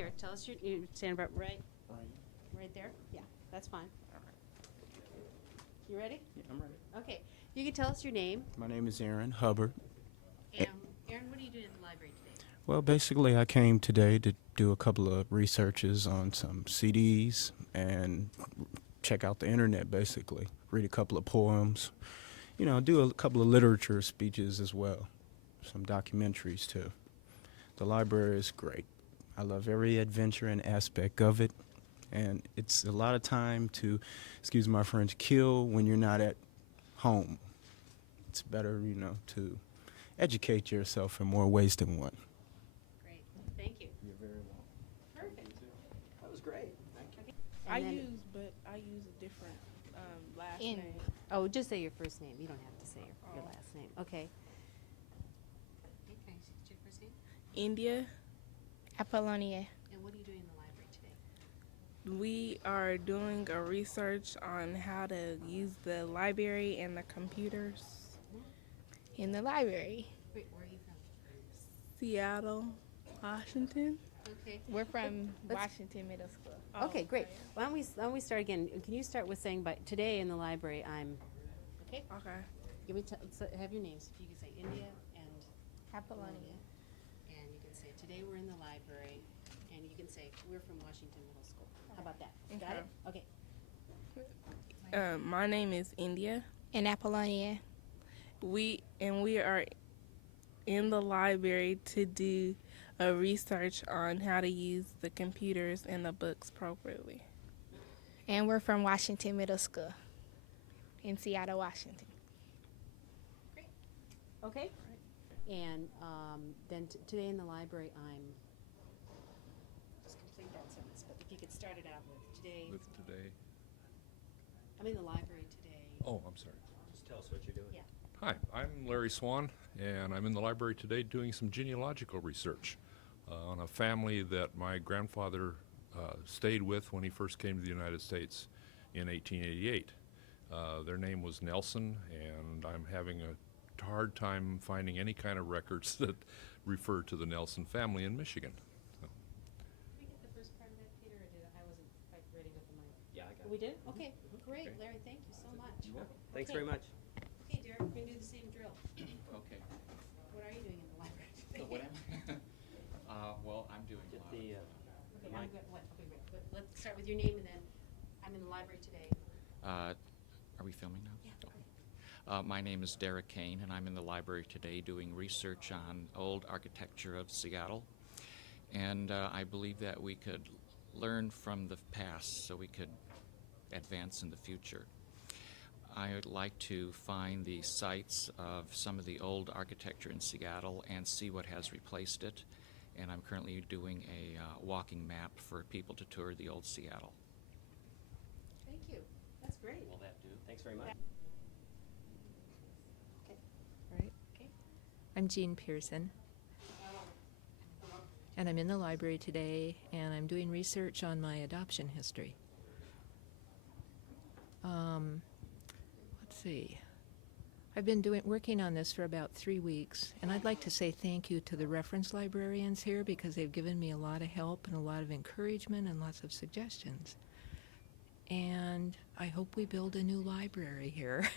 here. Tell us you stand about right there? Yeah, that's fine. You ready? Yeah, I'm ready. Okay. You can tell us your name. My name is Aaron Hubbard. Aaron, what are you doing at the library today? Well, basically, I came today to do a couple of researches on some CDs and check out the internet, basically. Read a couple of poems. You know, do a couple of literature speeches as well. Some documentaries, too. The library is great. I love every adventure and aspect of it. And it's a lot of time to, excuse my French, kill when you're not at home. It's better, to educate yourself in more ways than one. Great. Thank you. You're very welcome. Perfect. That was great. Thank you. And I then- use a different last In- name. Oh, just say your first name. You don't have to say your Oh. last name. Okay. Okay, can I see your first name? India. Apollonia. And what are you doing in the library today? We are doing a research on how to use the library and the computers. In the library. Wait, where are you from? Seattle, Washington. Okay. We're from let's- Washington Middle School. Okay, great. Why don't we start again? Can you start with saying, "But today in the library, I'm." Okay. Okay. Give me. Have your names. If you can say India and Apollonia. and you can say today we're in the library, and you can say we're from Washington Middle School. How about that? Got it? Okay. My name is India. In Apollonia. We are in the library to do a research on how to use the computers and the books appropriately. And we're from Washington Middle School. In Seattle, Washington. Okay. And then today in the library, I'm. Just complete that sentence. But if you could start it out with today. With today. I'm in the library today. Oh, I'm sorry. Just tell us what you're doing. Yeah. Hi, I'm Larry Swan, and I'm in the library today doing some genealogical research on a family that my grandfather stayed with when he first came to the United States in 1888. Their name was Nelson, and I'm having a hard time finding any kind of records that refer to the Nelson family in Michigan. So, Did we get the first part of that, Peter, or I wasn't quite ready with the mic? Yeah, I got We it. did? Okay, great, Okay. Larry, thank you so much. Thanks Okay. very much. Okay, Derek, we're gonna do the same drill. Okay. What are you doing in the library today? So what am well, I'm doing Get a lot. Okay, I'm good, okay, great, but let's start with your name and then, I'm in the library today. Are we filming now? Yeah. Okay. My name is Derek Kane, and I'm in the library today doing research on old architecture of Seattle. And I believe that we could learn from the past so we could advance in the future. I would like to find the sites of some of the old architecture in Seattle and see what has replaced it. And I'm currently doing a walking map for people to tour the old Seattle. Thank you, that's great. Will that do? Thanks very much. Okay. I'm Jean Pearson, and I'm in the library today, and I'm doing research on my adoption history. Let's see. I've been working on this for about 3 weeks, and I'd like to say thank you to the reference librarians here because they've given me a lot of help and a lot of encouragement and lots of suggestions. And I hope we build a new library here.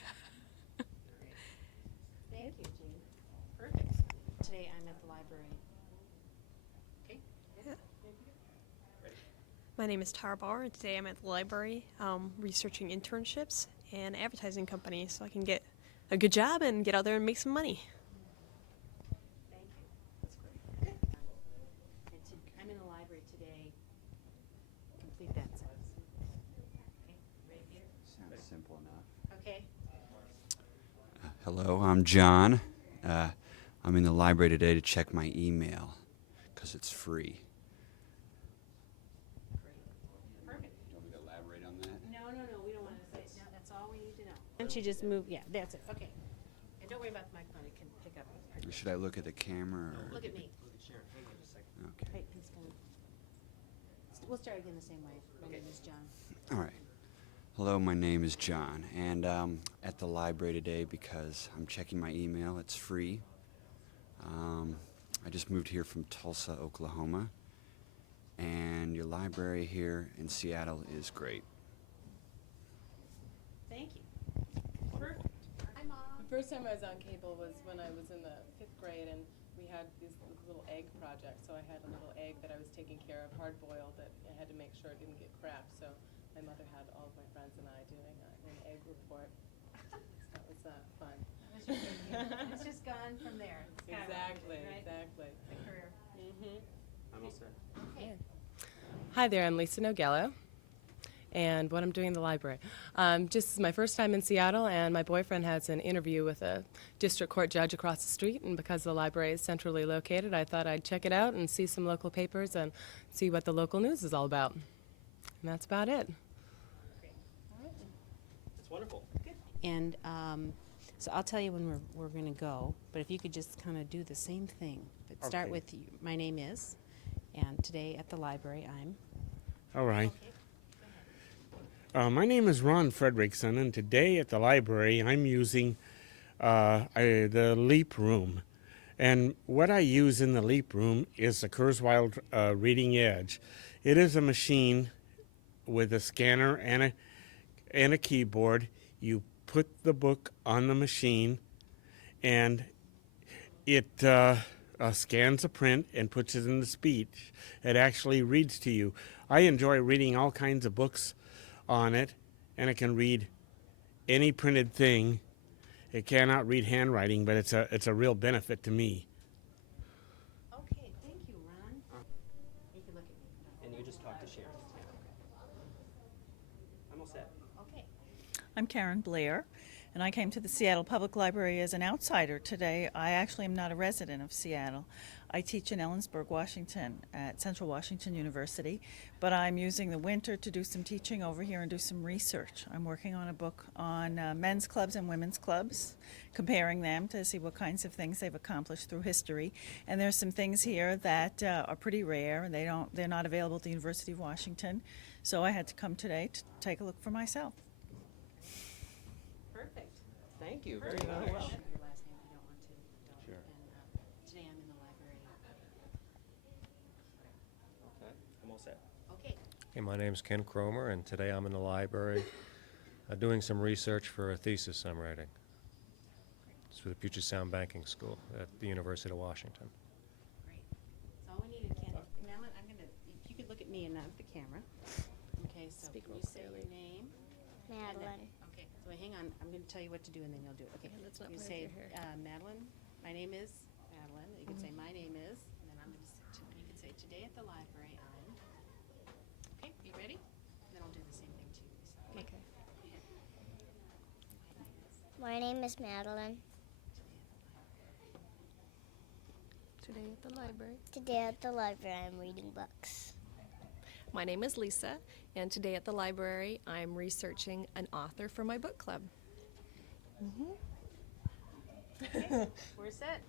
Thank you, Jean. Perfect. Today I'm at the library. Okay? My name is Tara Bauer, and today I'm at the library researching internships and advertising companies so I can get a good job and get out there and make some money. Thank you. That's great. I'm in the library today. Complete that sentence. Okay, ready, Peter? Sounds simple enough. Okay. Hello, I'm John. I'm in the library today to check my email because it's free. Perfect. Do you want me to elaborate on that? No, we don't want to say, no, that's all we need to know. Why don't you just move, yeah, that's it, okay. And don't worry about the microphone, it can pick up. Or should I look at the camera? Or Look at me. Okay. Wait, he's gonna, we'll start again the same way. My name is John. All right. Hello, my name is John, and at the library today because I'm checking my email. It's free. I just moved here from Tulsa, Oklahoma, and library here in Seattle is great. Thank you. Perfect. Hi, Mom. The first time I was on cable was when I was in the 5th grade, and we had this little egg project. So I had a little egg that I was taking care of, hard boiled, that I had to make sure it didn't get cracked. So my mother had all of my friends and I doing an egg report. So that was fun. It's just gone from there. It's skyrocketed, Exactly, right? exactly. The career. Mm-hmm. Okay. Hi there, I'm Lisa Nogello, and what I'm doing in the library. Just is my first time in Seattle, and my boyfriend has an interview with a district court judge across the street, and because the library is centrally located, I thought I'd check it out and see some local papers and see what the local news is all about. And that's about it. That's wonderful. And so I'll tell you when we're going to go, but if you could just kind of do the same thing. But start Okay. with you. My name is, and today at the library I'm. All right. My name is Ron Fredrickson, and today at the library I'm using the Leap Room. And what I use in the Leap Room is the Kurzweil Reading Edge. It is a machine with a scanner and a keyboard. You put the book on the machine, and it scans a print and puts it into speech. It actually reads to you. I enjoy reading all kinds of books on it, and it can read any printed thing. It cannot read handwriting, but it's a real benefit to me. Okay, thank you, Ron. You can look at me. And you just talk to Sharon. I'm all set. Okay. I'm Karen Blair, and I came to the Seattle Public Library as an outsider today. I actually am not a resident of Seattle. I teach in Ellensburg, Washington, at Central Washington University, but I'm using the winter to do some teaching over here and do some research. I'm working on a book on men's clubs and women's clubs, comparing them to see what kinds of things they've accomplished through history. And there's some things here that are pretty rare, and they're not available at the University of Washington. So I had to come today to take a look for myself. Perfect. Thank you Perfect. very much. Your last name if you don't want to. Don't. Sure. And today I'm in the library. Okay, I'm all set. Okay. Hey, my name's Ken Cromer, and today I'm in the library doing some research for a thesis I'm writing. It's for the Puget Sound Banking School at the University of Washington. Great. That's all we needed, Ken. Madeline, I'm going to, if you could look at me and not at the camera. Okay, so Speak can real you say your name? Madeline. Okay, so hang on. I'm going to tell you what to do, and then you'll do it. Okay. Yeah, that's not you part of say, your hair. Madeline, my name is Madeline. You can say, my name is, and then I'm going to, you can say, today at the library, I'm. Okay, you ready? And then I'll do the same thing to you, Lisa. Okay. Go ahead. My name is Madeline. Today at the library. Today at the library, I'm reading books. My name is Lisa, and today at the library, I'm researching an author for my book club. We're set.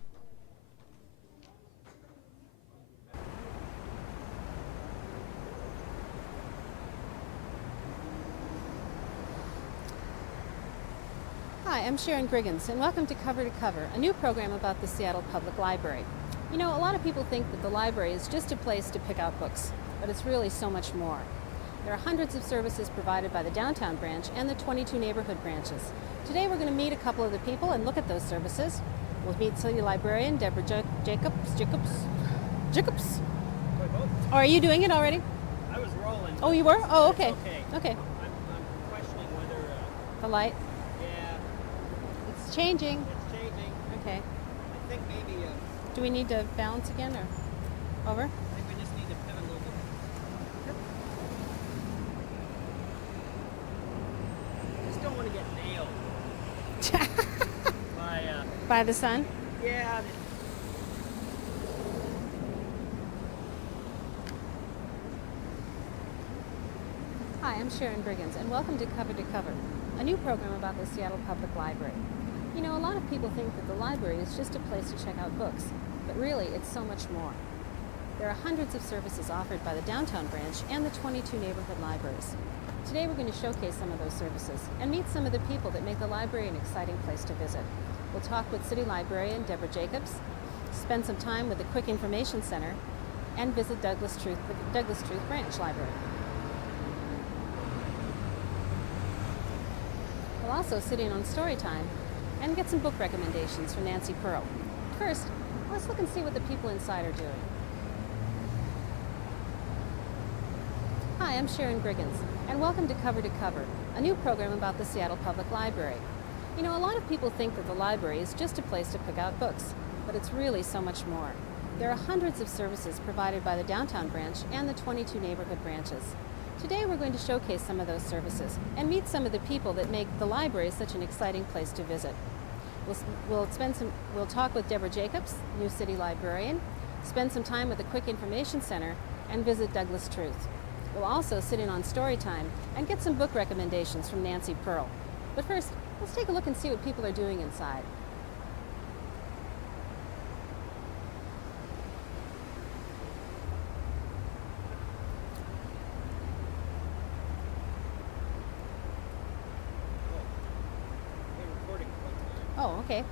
Hi, I'm Sharon Griggins, and welcome to Cover, a new program about the Seattle Public Library. You know, a lot of people think that the library is just a place to pick out books, but it's really so much more. There are hundreds of services provided by the downtown branch and the 22 neighborhood branches. Today we're going to meet a couple of the people and look at those services. We'll meet city librarian Deborah Jacobs. Oh, are you doing it already? I was rolling. Oh, you were? Oh, okay. Okay. Okay. I'm questioning whether, The light. yeah, It's changing. it's changing. Okay. I think maybe, Do we need to balance again or over? I think we just need to pivot a little bit. Just don't want to get nailed by, By the sun? yeah. Hi, I'm Sharon Briggins, and welcome to Cover, a new program about the Seattle Public Library. You know, a lot of people think that the library is just a place to check out books, but really it's so much more. There are hundreds of services offered by the downtown branch and the 22 neighborhood libraries. Today we're going to showcase some of those services and meet some of the people that make the library an exciting place to visit. We'll talk with City Librarian Deborah Jacobs, spend some time with the Quick Information Center, and visit the Douglas Truth Branch Library. We'll also sit in on story time and get some book recommendations from Nancy Pearl. First, let's look and see what the people inside are doing. Hi, I'm Sharon Griggins, and welcome to Cover, a new program about the Seattle Public Library. You know, a lot of people think that the library is just a place to pick out books, but it's really so much more. There are hundreds of services provided by the downtown branch and the 22 neighborhood branches. Today we're going to showcase some of those services and meet some of the people that make the library such an exciting place to visit. We'll talk with Deborah Jacobs, new city librarian, spend some time at the Quick Information Center, and visit Douglas Truth. We'll also sit in on story time and get some book recommendations from Nancy Pearl. But first, let's take a look and see what people are doing inside. Oh, okay.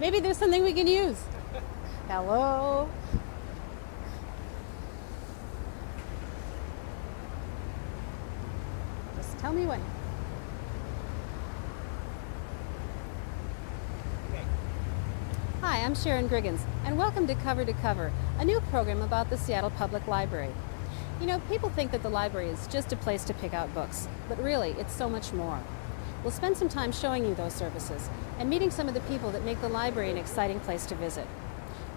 Maybe there's something we can use. Hello. Just tell me when. Hi, I'm Sharon Griggins, and welcome to Cover, a new program about the Seattle Public Library. You know, people think that the library is just a place to pick out books, but really, it's so much more. We'll spend some time showing you those services and meeting some of the people that make the library an exciting place to visit.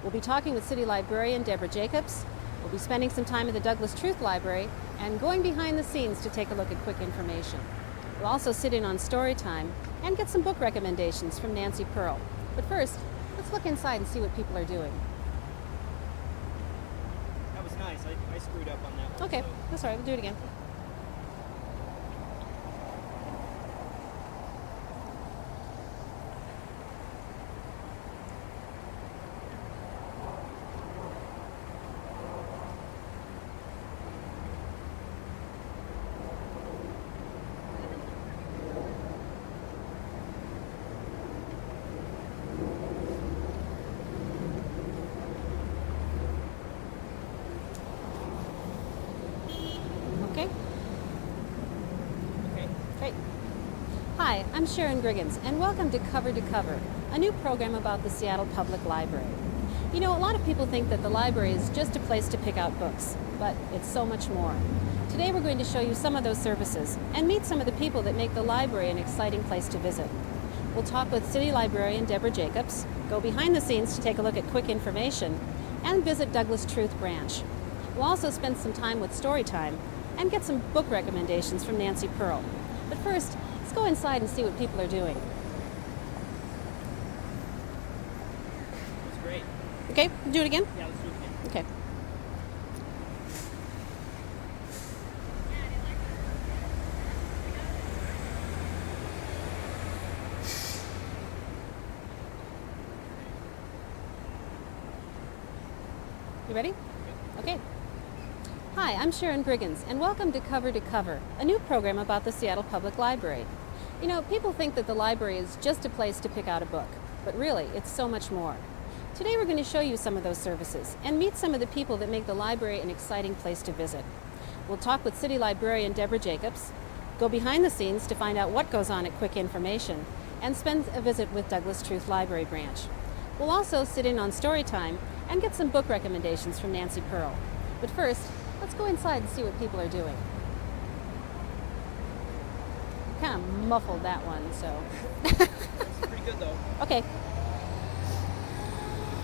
We'll be talking with City Librarian Deborah Jacobs. We'll be spending some time at the Douglas Truth Library and going behind the scenes to take a look at quick information. We'll also sit in on story time and get some book recommendations from Nancy Pearl. But first, let's look inside and see what people are doing. That was nice. I screwed up on that one. Okay, so. that's all right. We'll do it again. Okay. Great. Hi, I'm Sharon Griggins, and welcome to Cover, a new program about the Seattle Public Library. You know, a lot of people think that the library is just a place to pick out books, but it's so much more. Today we're going to show you some of those services and meet some of the people that make the library an exciting place to visit. We'll talk with City Librarian Deborah Jacobs, go behind the scenes to take a look at quick information, and visit Douglas Truth Branch. We'll also spend some time with story time and get some book recommendations from Nancy Pearl. But first, let's go inside and see what people are doing. That's great. Okay, do it again? Yeah, let's do it again. Okay. You ready? Okay. Hi, I'm Sharon Griggins, and welcome to Cover, a new program about the Seattle Public Library. You know, people think that the library is just a place to pick out a book, but really, it's so much more. Today we're going to show you some of those services and meet some of the people that make the library an exciting place to visit. We'll talk with City Librarian Deborah Jacobs, go behind the scenes to find out what goes on at Quick Information, and spend a visit with Douglas Truth Library Branch. We'll also sit in on story time and get some book recommendations from Nancy Pearl. But first, let's go inside and see what people are doing. Kind of muffled that one, so. It's pretty good though. Okay.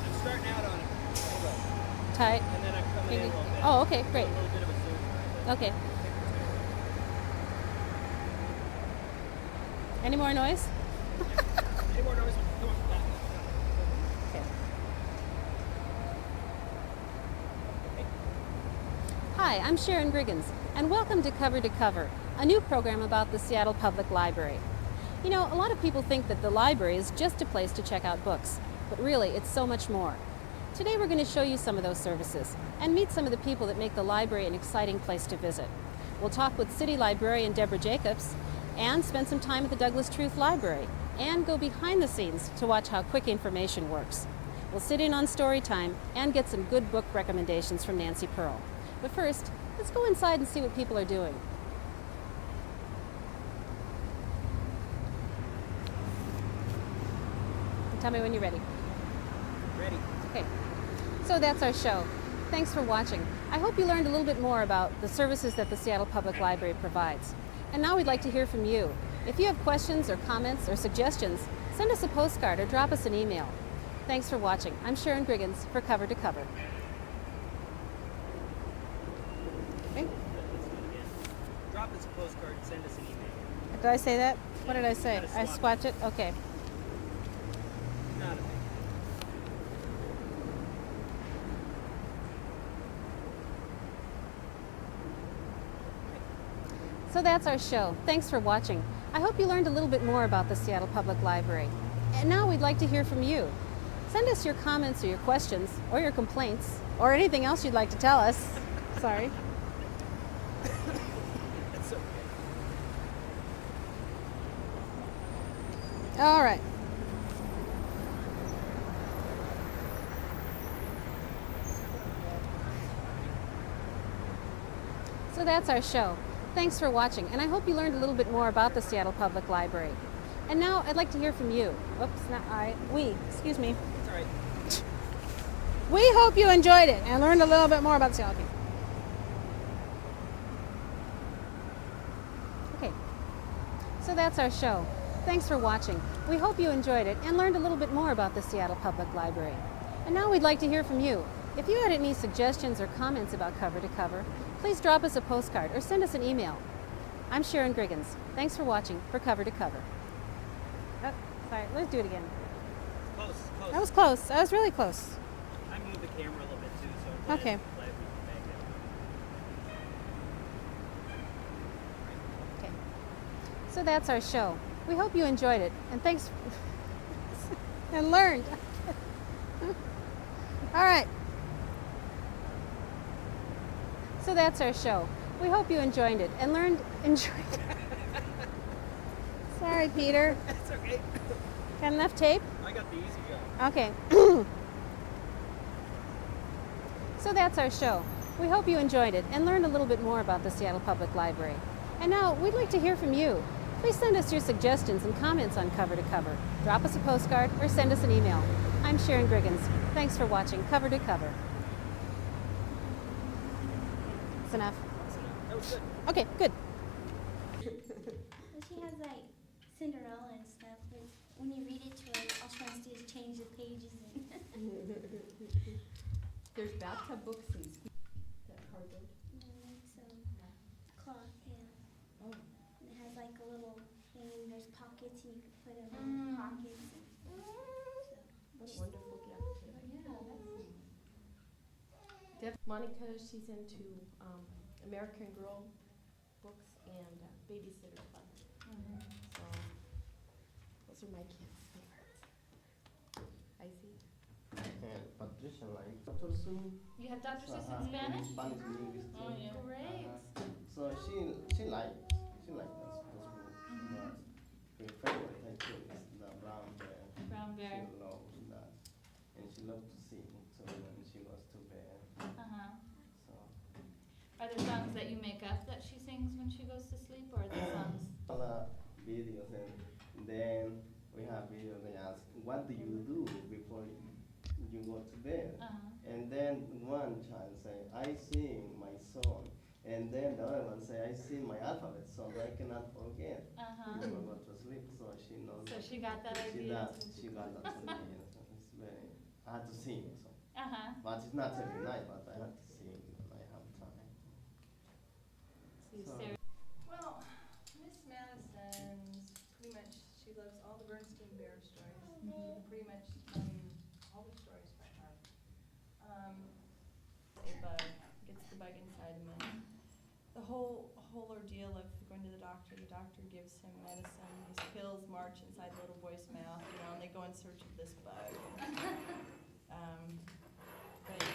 I'm starting out on it. Hold up. Tight. And then I'm coming in a little bit. Oh, okay, great. A little bit of a zoom. Okay. Any more noise? Any more noise? Come on. Okay. Hi, I'm Sharon Griggins, and welcome to Cover, a new program about the Seattle Public Library. You know, a lot of people think that the library is just a place to check out books, but really, it's so much more. Today we're going to show you some of those services and meet some of the people that make the library an exciting place to visit. We'll talk with City Librarian Deborah Jacobs and spend some time at the Douglas Truth Library and go behind the scenes to watch how quick information works. We'll sit in on story time and get some good book recommendations from Nancy Pearl. But first, let's go inside and see what people are doing. Tell me when you're ready. Ready. Okay. So that's our show. Thanks for watching. I hope you learned a little bit more about the services that the Seattle Public Library provides. And now we'd like to hear from you. If you have questions or comments or suggestions, send us a postcard or drop us an email. Thanks for watching. I'm Sharon Griggins for Cover to Cover. Okay. Drop us a postcard and send us an email. Did I say that? What did I say? You gotta I swap swatch it? Okay. Not a big So that's our show. Thanks for watching. I hope you learned a little bit more about the Seattle Public Library. And now we'd like to hear from you. Send us your comments or your questions or your complaints or anything else you'd like to tell us. Sorry. That's okay. All right. So that's our show. Thanks for watching, and I hope you learned a little bit more about the Seattle Public Library. And now I'd like to hear from you. Oops, not I. Excuse me. That's all right. We hope you enjoyed it and learned a little bit more about Seattle. Okay. So that's our show. Thanks for watching. We hope you enjoyed it and learned a little bit more about the Seattle Public Library. And now we'd like to hear from you. If you had any suggestions or comments about Cover to Cover, please drop us a postcard or send us an email. I'm Sharon Griggins. Thanks for watching for Cover to Cover. Oh, sorry, let's do it again. Close, close. That was close. I was really close. I moved the camera a little bit too, so Okay. glad we can back up. Okay. So that's our show. We hope you enjoyed it, and thanks and learned. All right. So that's our show. We hope you enjoyed it and learned. Sorry, Peter. That's okay. Got enough tape? I got the easy job. Okay. So that's our show. We hope you enjoyed it and learned a little bit more about the Seattle Public Library. And now we'd like to hear from you. Please send us your suggestions and comments on Cover to Cover. Drop us a postcard or send us an email. I'm Sharon Griggins. Thanks for watching Cover to Cover. That's enough. That was good. Okay, good. Well, she has like Cinderella and stuff, but when you read it to her, all she wants to do is change the pages. There's bathtub books and that cardboard. Like some cloth, yeah. Oh. And it has like a little thing. There's pockets, and you can put them in pockets. What a wonderful gift. Yeah, Monica, she's into American Girl books and Babysitter Club. So those are my kids' favorites. I see. And Patricia like Dr. Seuss. You have Dr. Seuss in Spanish? Spanish movies too. Oh, yeah. Great. So she likes those books. But her favorite I think is the Brown Bear. Brown Bear. She loves that, and she loved to sing too when she was too bad. So Are there songs that you make up that she sings when she goes to sleep, or are there songs? other videos, and then we have videos they ask, what do you do before you go to bed? And then one child say, I sing my song. And then the other one say, I sing my alphabet song I cannot forget before I go to sleep. So she knows. So she got that idea. She got that to me. So it's very, I had to sing. So. But it's not every night, but I have to sing when I have time. So. Well, Miss Madison's pretty much, she loves all the Bernstein Bear stories. She can pretty much tell you all the stories by heart. A bug, gets the bug inside him, and the whole ordeal of going to the doctor gives him medicine, these pills march inside the little boy's mouth, and they go in search of this bug. But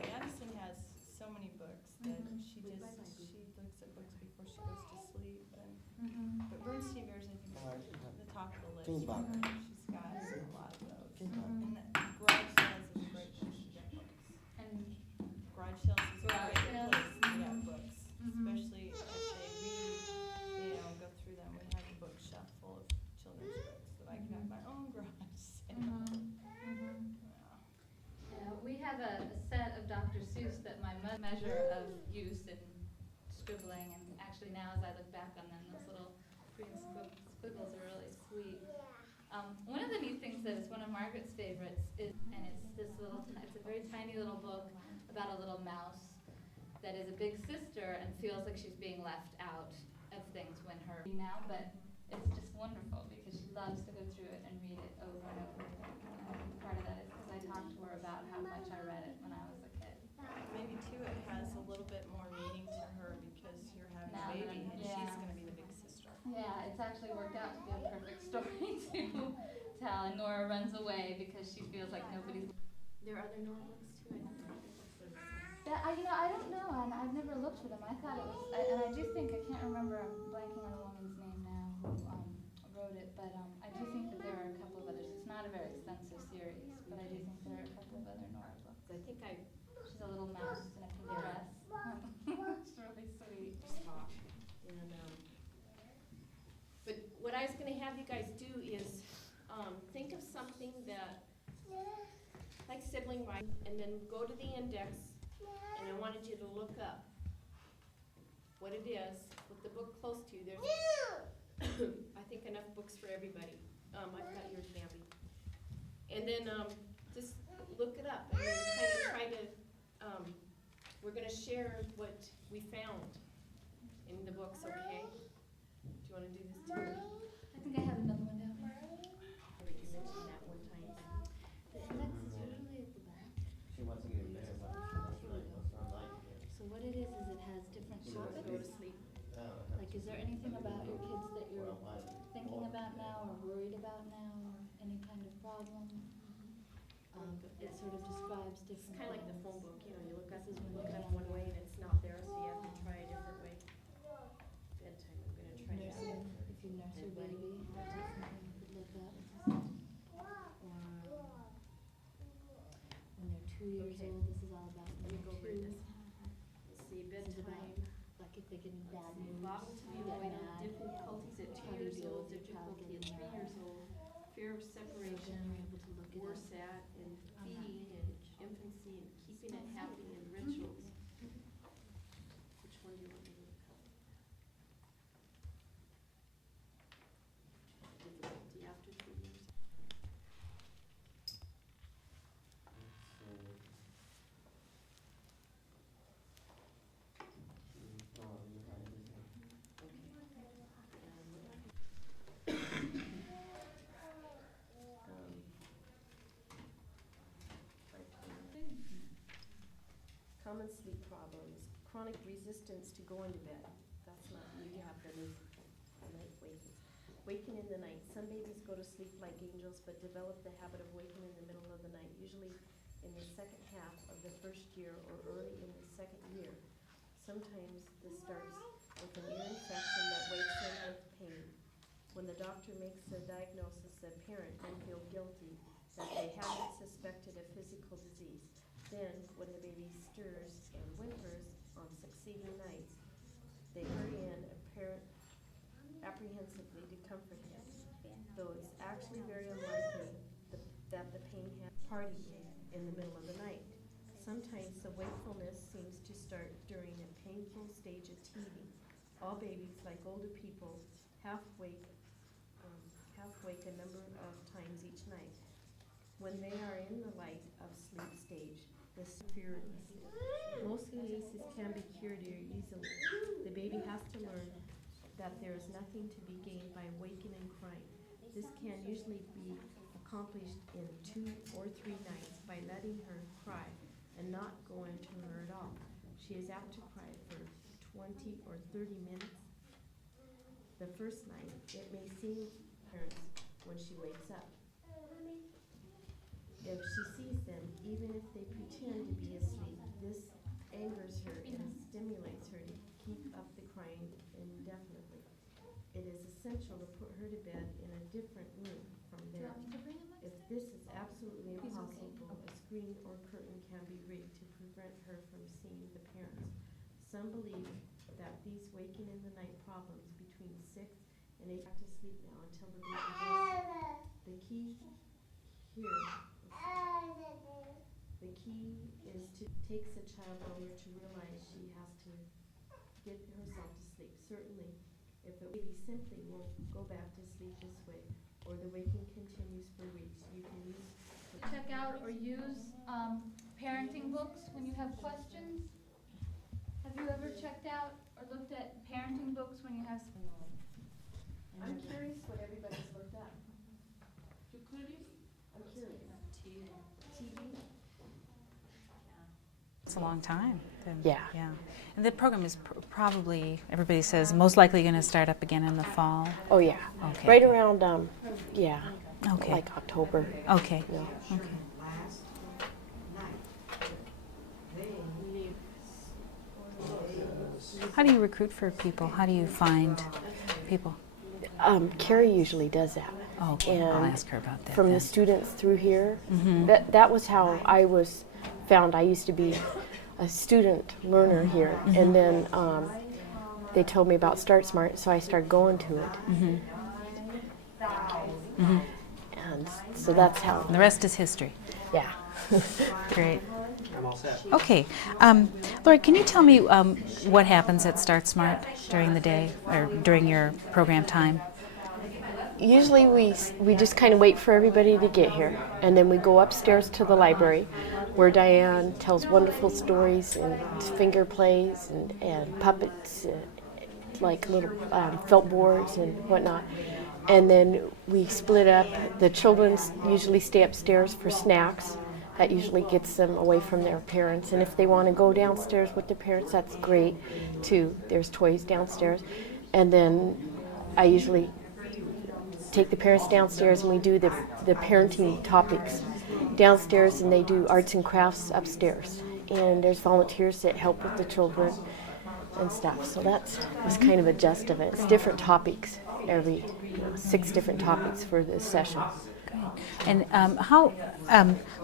Madison has so many books that she looks at books before she goes to sleep, but Bernstein Bears, I think, is the top of the list. King's for her. Book. She's got a lot of those. And Garage Sale measure of use and scribbling, and actually now as I look back on them, those little green squiggles are really sweet. One of the neat things that is one of Margaret's favorites is, and it's this little, it's a very tiny little book about a little mouse that is a big sister and feels like she's being left out of things when her now, but it's just wonderful because she loves to go through it and read it over and over again. Part of that is because I talked to her about how much I read it when I was a kid. Maybe too, it has a little bit more meaning to her because you're having Now a that baby and yeah. she's going to be the big sister. Yeah, it's actually worked out to be a perfect story to tell, and Nora runs away because she feels like nobody's. There are other Nora books too, I think. I don't know, and I've never looked for them. I thought it was, and I do think, I can't remember, I'm blanking on the woman's name now who wrote it, but I do think that there are a couple of others. It's not a very extensive series, but I do think there are a couple of other Nora books. I think She's a little mouse in a pink dress. It's really sweet. And, but what I was going to have you guys do is think of something that, like sibling rights, and then go to the index, and I wanted you to look up what it is with the book close to you. There's, I think, enough books for everybody. I've got yours, Bambi. And then just look it up and then kind of try to, we're going to share what we found in the books, okay? Do you want to do this too? I think I have another one down here. You mentioned that one time. The index is usually at the back. She wants to get in bed, but it's not like it. So what it is it has different topics. Go to sleep. Like, is there anything about your kids that you're thinking about now or worried about now, or any kind of problem? It sort of describes It's different. kind of like the things. phone book, you know, you look it up one way and it's not there, so you have to try a different way. Bedtime, I'm gonna try that. Nursing, if you nurse your Bedtime. baby, that's something you could look up. When they're 2 years Okay. old, this is all about Let me when go over they're this. Let's see, This is about, bedtime. like if they get in bad See, moods, Bottle to be get avoided, mad. difficulties at How 2 do you years deal old, with your child difficulty at getting 3 mad? years old, fear of So separation, then you're able to look it worse up. at, and on that feeding, and page. infancy, and keeping it happy, and rituals. Which one do you want me to look up? Difficulty after 3 years. Common sleep problems, chronic resistance to going to bed. That's not you, you have the night wakens. Waking in the night. Some babies go to sleep like angels, but develop the habit of waking in the middle of the night, usually in the second half of the first year or early in the second year. Sometimes this starts with an ear infection that wakes them with pain. When the doctor makes the diagnosis, the parent then feel guilty that they haven't suspected a physical disease. Then, when the baby stirs and whimpers on succeeding nights, they hurry in, apprehensively to comfort him, though it's actually very unlikely that the pain has party in the middle of the night. Sometimes the wakefulness seems to start during a painful stage of teething. All babies, like older people, half wake a number of times each night. When they are in the light of sleep stage, the severity. Most cases can be cured easily. The baby has to learn that there is nothing to be gained by waking and crying. This can usually be accomplished in 2 or 3 nights by letting her cry and not going to her at all. She is apt to cry for 20 or 30 minutes. The first night, it may seem parents when she wakes up. If she sees them, even if they pretend to be asleep, this angers her and stimulates her to keep up the crying indefinitely. It is essential to put her to bed in a different room from there. If this is absolutely impossible, a screen or curtain can be rigged to prevent her from seeing the parents. Some believe that these waking in the night problems between 6 and 8 to sleep now until the baby goes. The key here The key is to takes a child longer to realize she has to get herself to sleep. Certainly, if the baby simply won't go back to sleep this way, or the waking continues for weeks, you can use check out or use parenting books when you have questions. Have you ever checked out or looked at parenting books when you have? I'm curious what everybody's looked at. I'm curious. TV. It's a long time. Yeah. Yeah. And the program is probably, everybody says, most likely going to start up again in the fall. Oh yeah. Okay. Right around yeah. Okay. Like October. Okay. Yeah. Okay. How do you recruit for people? How do you find people? Carrie usually does that. Oh, okay. I'll ask her about that. From then. the students through here, Mhm. that was how I was found. I used to be a student learner here, and then they told me about Start Smart, so I started going to it. And so that's how. The rest is history. Yeah. Great. I'm all set. Okay. Lori, can you tell me what happens at Start Smart during the day or during your program time? Usually we just kind of wait for everybody to get here, and then we go upstairs to the library where Diane tells wonderful stories and finger plays and puppets, like little felt boards and whatnot. And then we split up. The children usually stay upstairs for snacks. That usually gets them away from their parents. And if they want to go downstairs with their parents, that's great too. There's toys downstairs. And then I usually take the parents downstairs and we do the parenting topics downstairs, and they do arts and crafts upstairs. And there's volunteers that help with the children and stuff. So that's kind of a gist of it. It's different topics, 6 different topics for this session. And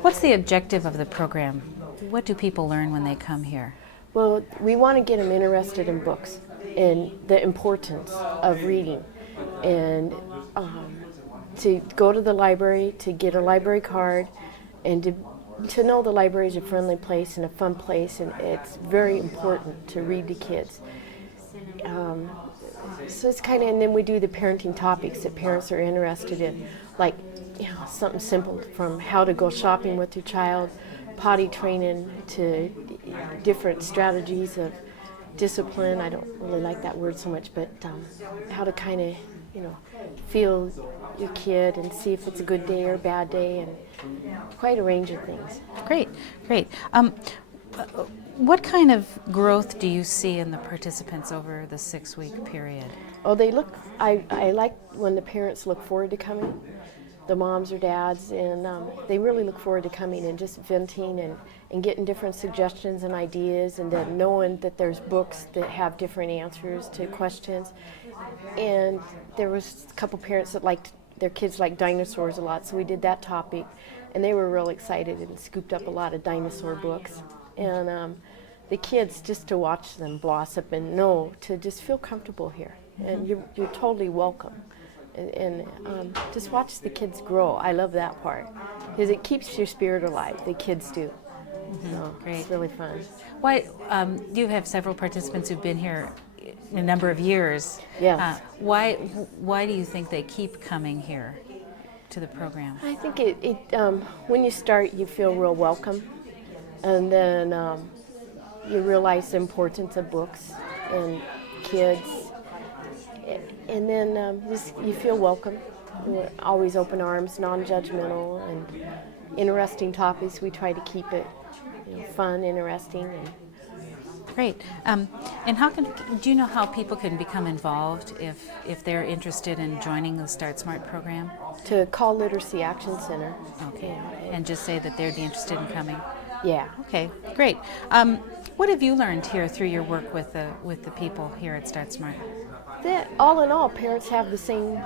what's the objective of the program? What do people learn when they come here? Well, we want to get them interested in books and the importance of reading, and to go to the library, to get a library card, and to know the library is a friendly place and a fun place, and it's very important to read to kids. So it's kind of, and then we do the parenting topics that parents are interested in, like something simple from how to go shopping with your child, potty training, to different strategies of discipline. I don't really like that word so much, but how to kind of, feel your kid and see if it's a good day or a bad day, and quite a range of things. Great, great. What kind of growth do you see in the participants over the 6-week period? Oh, they look, I like when the parents look forward to coming, the moms or dads, and they really look forward to coming and just venting and getting different suggestions and ideas, and then knowing that there's books that have different answers to questions. And there was a couple parents that liked, their kids like dinosaurs a lot, so we did that topic, and they were real excited and scooped up a lot of dinosaur books. And the kids, just to watch them blossom and know to just feel comfortable here, and you're totally welcome. And just watch the kids grow. I love that part, because it keeps your spirit alive. The kids do. So Great. It's really fun. Why you have several participants who've been here a number of years. Yes. Why do you think they keep coming here to the program? I think it when you start, you feel real welcome, and then you realize the importance of books and kids, and then you feel welcome. We're always open arms, non-judgmental, and interesting topics. We try to keep it fun, interesting. And Great. And do you know how people can become involved if they're interested in joining the Start Smart program? To call Literacy Action Center. Okay. And just say that they'd be interested in coming? Yeah. Okay, great. What have you learned here through your work with the people here at Start Smart? That all in all, parents have the same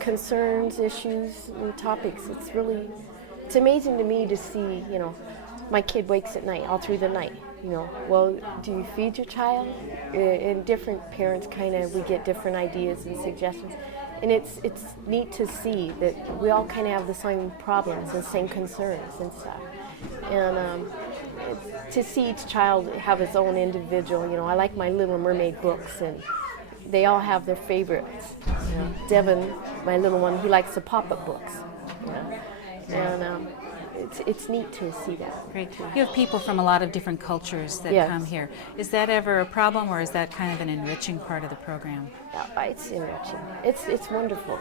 concerns, issues, and topics. It's amazing to me to see, my kid wakes at night, all through the night. Well, do you feed your child? And different parents we get different ideas and suggestions. And it's neat to see that we all kind of have the same problems and same concerns and stuff. And to see each child have his own individual, I like my Little Mermaid books, and they all have their favorites. Devin, my little one, he likes the pop-up books. And it's neat to see that. Great. You have people from a lot of different cultures that Yes. come here. Is that ever a problem, or is that kind of an enriching part of the program? Yeah, it's enriching. It's wonderful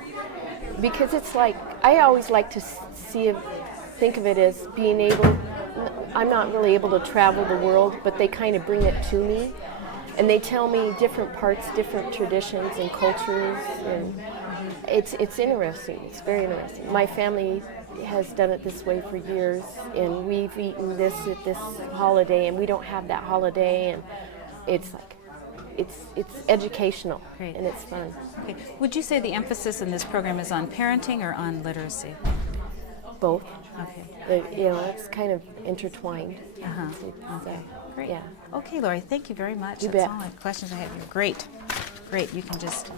because it's like I always like to think of it as being able. I'm not really able to travel the world, but they kind of bring it to me, and they tell me different parts, different traditions and cultures, and it's interesting. It's very interesting. My family has done it this way for years, and we've eaten this at this holiday, and we don't have that holiday, and it's like it's educational. Great. And it's fun. Okay. Would you say the emphasis in this program is on parenting or on literacy? Both. Okay. It's kind of intertwined. Great. Yeah. Okay, Lori, thank you very much. You That's bet. all the questions I have. Great. You can just...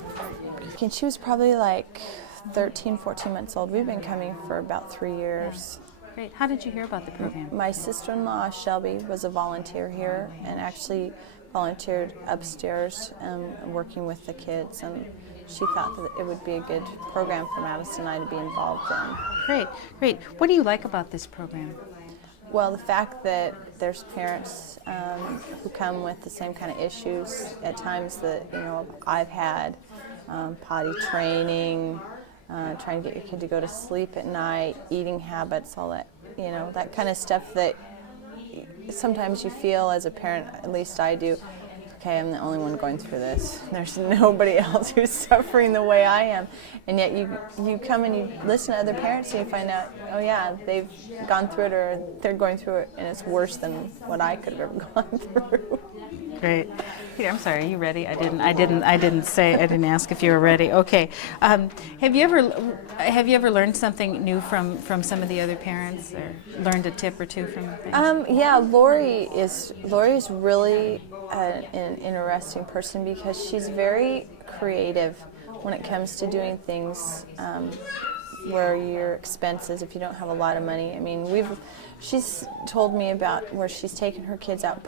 And she was probably like 13, 14 months old. We've been coming for about 3 years. Great. How did you hear about the program? My sister-in-law, Shelby, was a volunteer here and actually volunteered upstairs working with the kids. And she thought that it would be a good program for Madison and I to be involved in. Great. What do you like about this program? Well, the fact that there's parents who come with the same kind of issues at times that I've had, potty training, trying to get your kid to go to sleep at night, eating habits, all that, that kind of stuff that sometimes you feel as a parent, at least I do, okay, I'm the only one going through this. There's nobody else who's suffering the way I am. And yet you come and you listen to other parents and you find out, oh yeah, they've gone through it or they're going through it and it's worse than what I could have ever gone through. Great. Peter, I'm sorry. Are you ready? I didn't ask if you were ready. Okay. Have you ever learned something new from some of the other parents, or learned a tip or two from them? Yeah, Lori's really an interesting person because she's very creative when it comes to doing things where your expenses, if you don't have a lot of money. I mean, she's told me about where she's taken her kids out,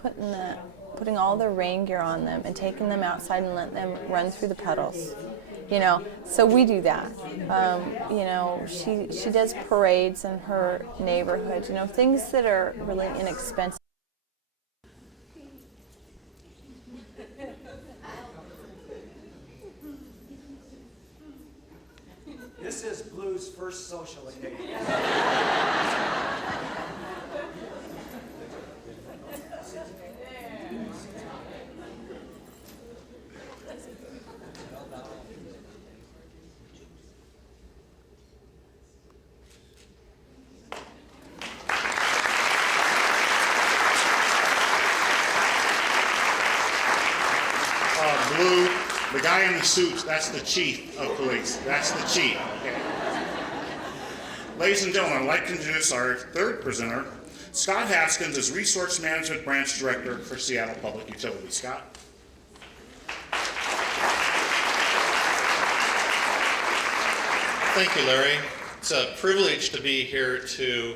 putting all their rain gear on them and taking them outside and letting them run through the puddles. So we do that. She does parades in her neighborhood, things that are really inexpensive. This is Blue's first social occasion. Blue, the guy in the suits, that's the chief of police. That's the chief. Okay. Ladies and gentlemen, I'd like to introduce our third presenter. Scott Haskins is Resource Management Branch Director for Seattle Public Utilities. Scott. Thank you, Larry. It's a privilege to be here to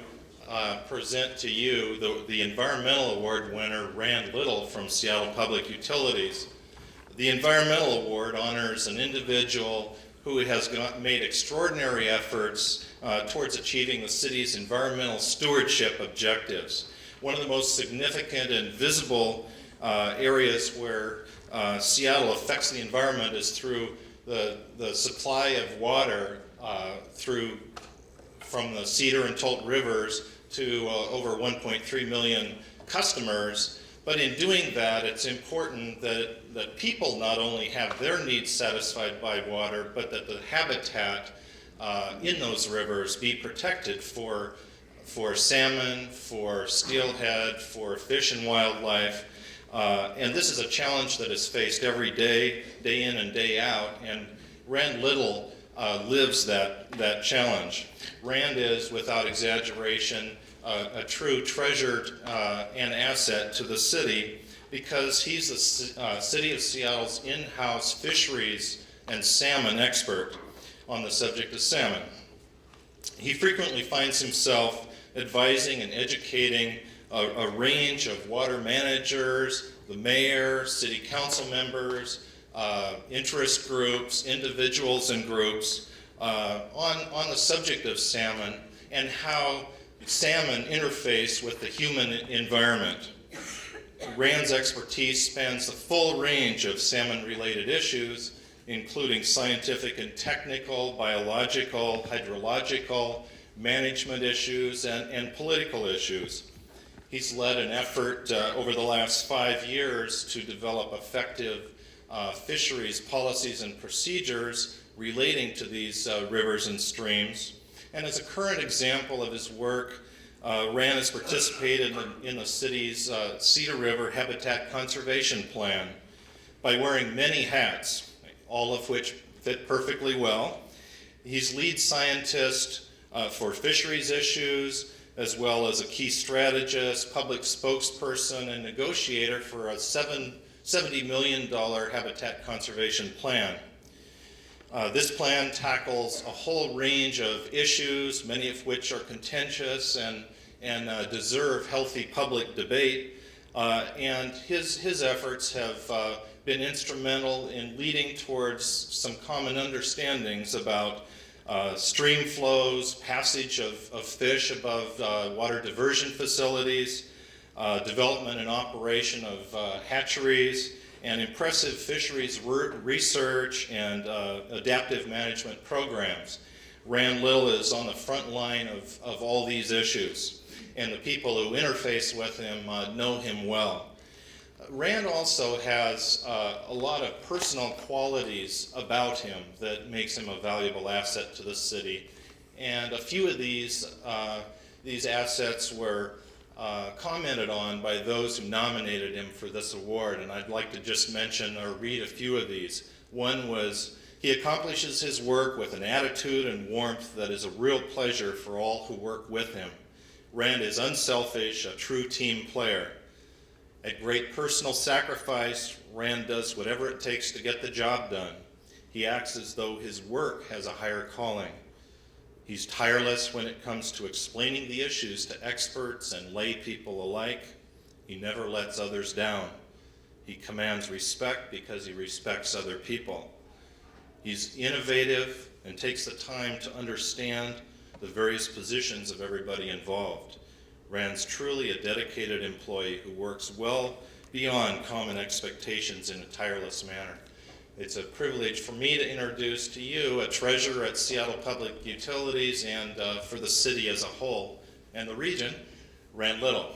present to you the Environmental Award winner, Rand Little from Seattle Public Utilities. The Environmental Award honors an individual who has made extraordinary efforts towards achieving the city's environmental stewardship objectives. One of the most significant and visible areas where Seattle affects the environment is through the supply of water from the Cedar and Tolt rivers to over 1.3 million customers. But in doing that, it's important that people not only have their needs satisfied by water, but that the habitat in those rivers be protected for salmon, for steelhead, for fish and wildlife. And this is a challenge that is faced every day, day in and day out, and Rand Little lives that challenge. Rand is, without exaggeration, a true treasure and asset to the city because he's the City of Seattle's in-house fisheries and salmon expert on the subject of salmon. He frequently finds himself advising and educating a range of water managers, the mayor, city council members, interest groups, individuals and groups on the subject of salmon and how salmon interface with the human environment. RAND's expertise spans the full range of salmon-related issues, including scientific and technical, biological, hydrological, management issues, and political issues. He's led an effort over the last 5 years to develop effective fisheries policies and procedures relating to these rivers and streams. And as a current example of his work, RAND has participated in the city's Cedar River Habitat Conservation Plan by wearing many hats, all of which fit perfectly well. He's lead scientist for fisheries issues, as well as a key strategist, public spokesperson, and negotiator for a $70 million habitat conservation plan. This plan tackles a whole range of issues, many of which are contentious and deserve healthy public debate. And his efforts have been instrumental in leading towards some common understandings about stream flows, passage of fish above water diversion facilities, development and operation of hatcheries, and impressive fisheries research and adaptive management programs. Rand Little is on the front line of all these issues, and the people who interface with him know him well. Rand also has a lot of personal qualities about him that makes him a valuable asset to the city, and a few of these assets were commented on by those who nominated him for this award, and I'd like to just mention or read a few of these. One was, he accomplishes his work with an attitude and warmth that is a real pleasure for all who work with him. Rand is unselfish, a true team player. At great personal sacrifice, Rand does whatever it takes to get the job done. He acts as though his work has a higher calling. He's tireless when it comes to explaining the issues to experts and lay people alike. He never lets others down. He commands respect because he respects other people. He's innovative and takes the time to understand the various positions of everybody involved. Rand's truly a dedicated employee who works well beyond common expectations in a tireless manner. It's a privilege for me to introduce to you a treasurer at Seattle Public Utilities and for the city as a whole and the region, Rand Little.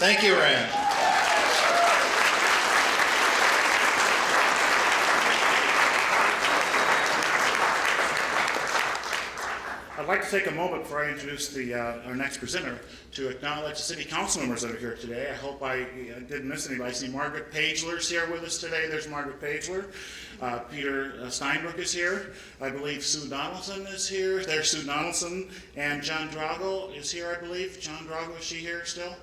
Thank you, Rand. I'd like to take a moment before I introduce our next presenter to acknowledge the city council members that are here today. I hope I didn't miss anybody. I see Margaret Pagler's here with us today. There's Margaret Pagler. Peter Steinbrook is here. I believe Sue Donaldson is here. There's Sue Donaldson. And John Drago is here, I believe. John Drago, is she here still?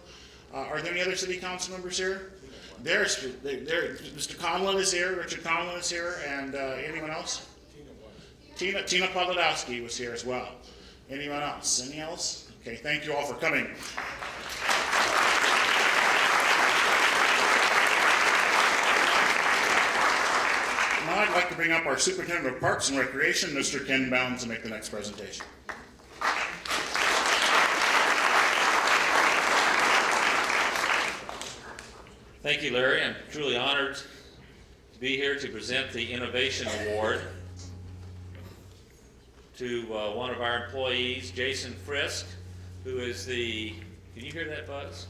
Are there any other city council members here? There's Mr. Conlon is here, Richard Conlon is here, and anyone else? Tina Polodowski was here as well. Anyone else? Any else? Okay, thank you all for coming. Now I'd like to bring up our Superintendent of Parks and Recreation, Mr. Ken Bounds, to make the next presentation. Thank you, Larry. I'm truly honored to be here to present the Innovation Award to one of our employees, Jason Frisk, who is the, can you hear that buzz?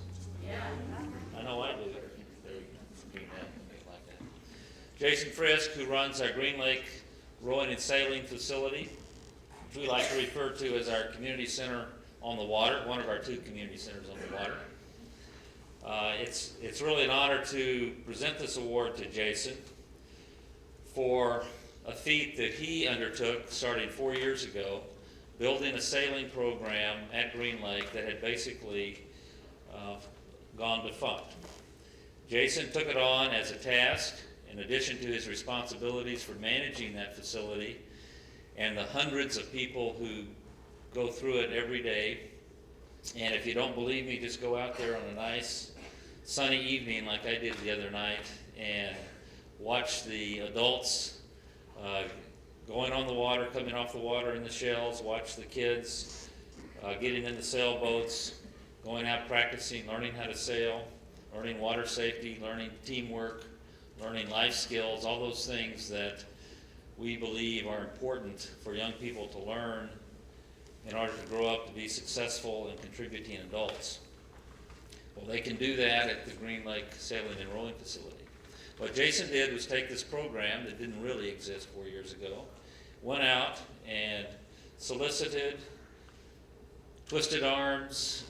I know I do. There we go. Green hat, like that. Jason Frisk, who runs our Green Lake Rowing and Sailing facility, which we like to refer to as our community center on the water, one of our 2 community centers on the water. It's really an honor to present this award to Jason for a feat that he undertook starting 4 years ago, building a sailing program at Green Lake that had basically gone defunct. Jason took it on as a task, in addition to his responsibilities for managing that facility and the hundreds of people who go through it every day. And if you don't believe me, just go out there on a nice sunny evening like I did the other night and watch the adults going on the water, coming off the water in the shells, watch the kids getting in the sailboats, going out practicing, learning how to sail, learning water safety, learning teamwork, learning life skills, all those things that we believe are important for young people to learn in order to grow up to be successful and contributing adults. Well, they can do that at the Green Lake Sailing and Rowing Facility. What Jason did was take this program that didn't really exist 4 years ago, went out and solicited, twisted arms,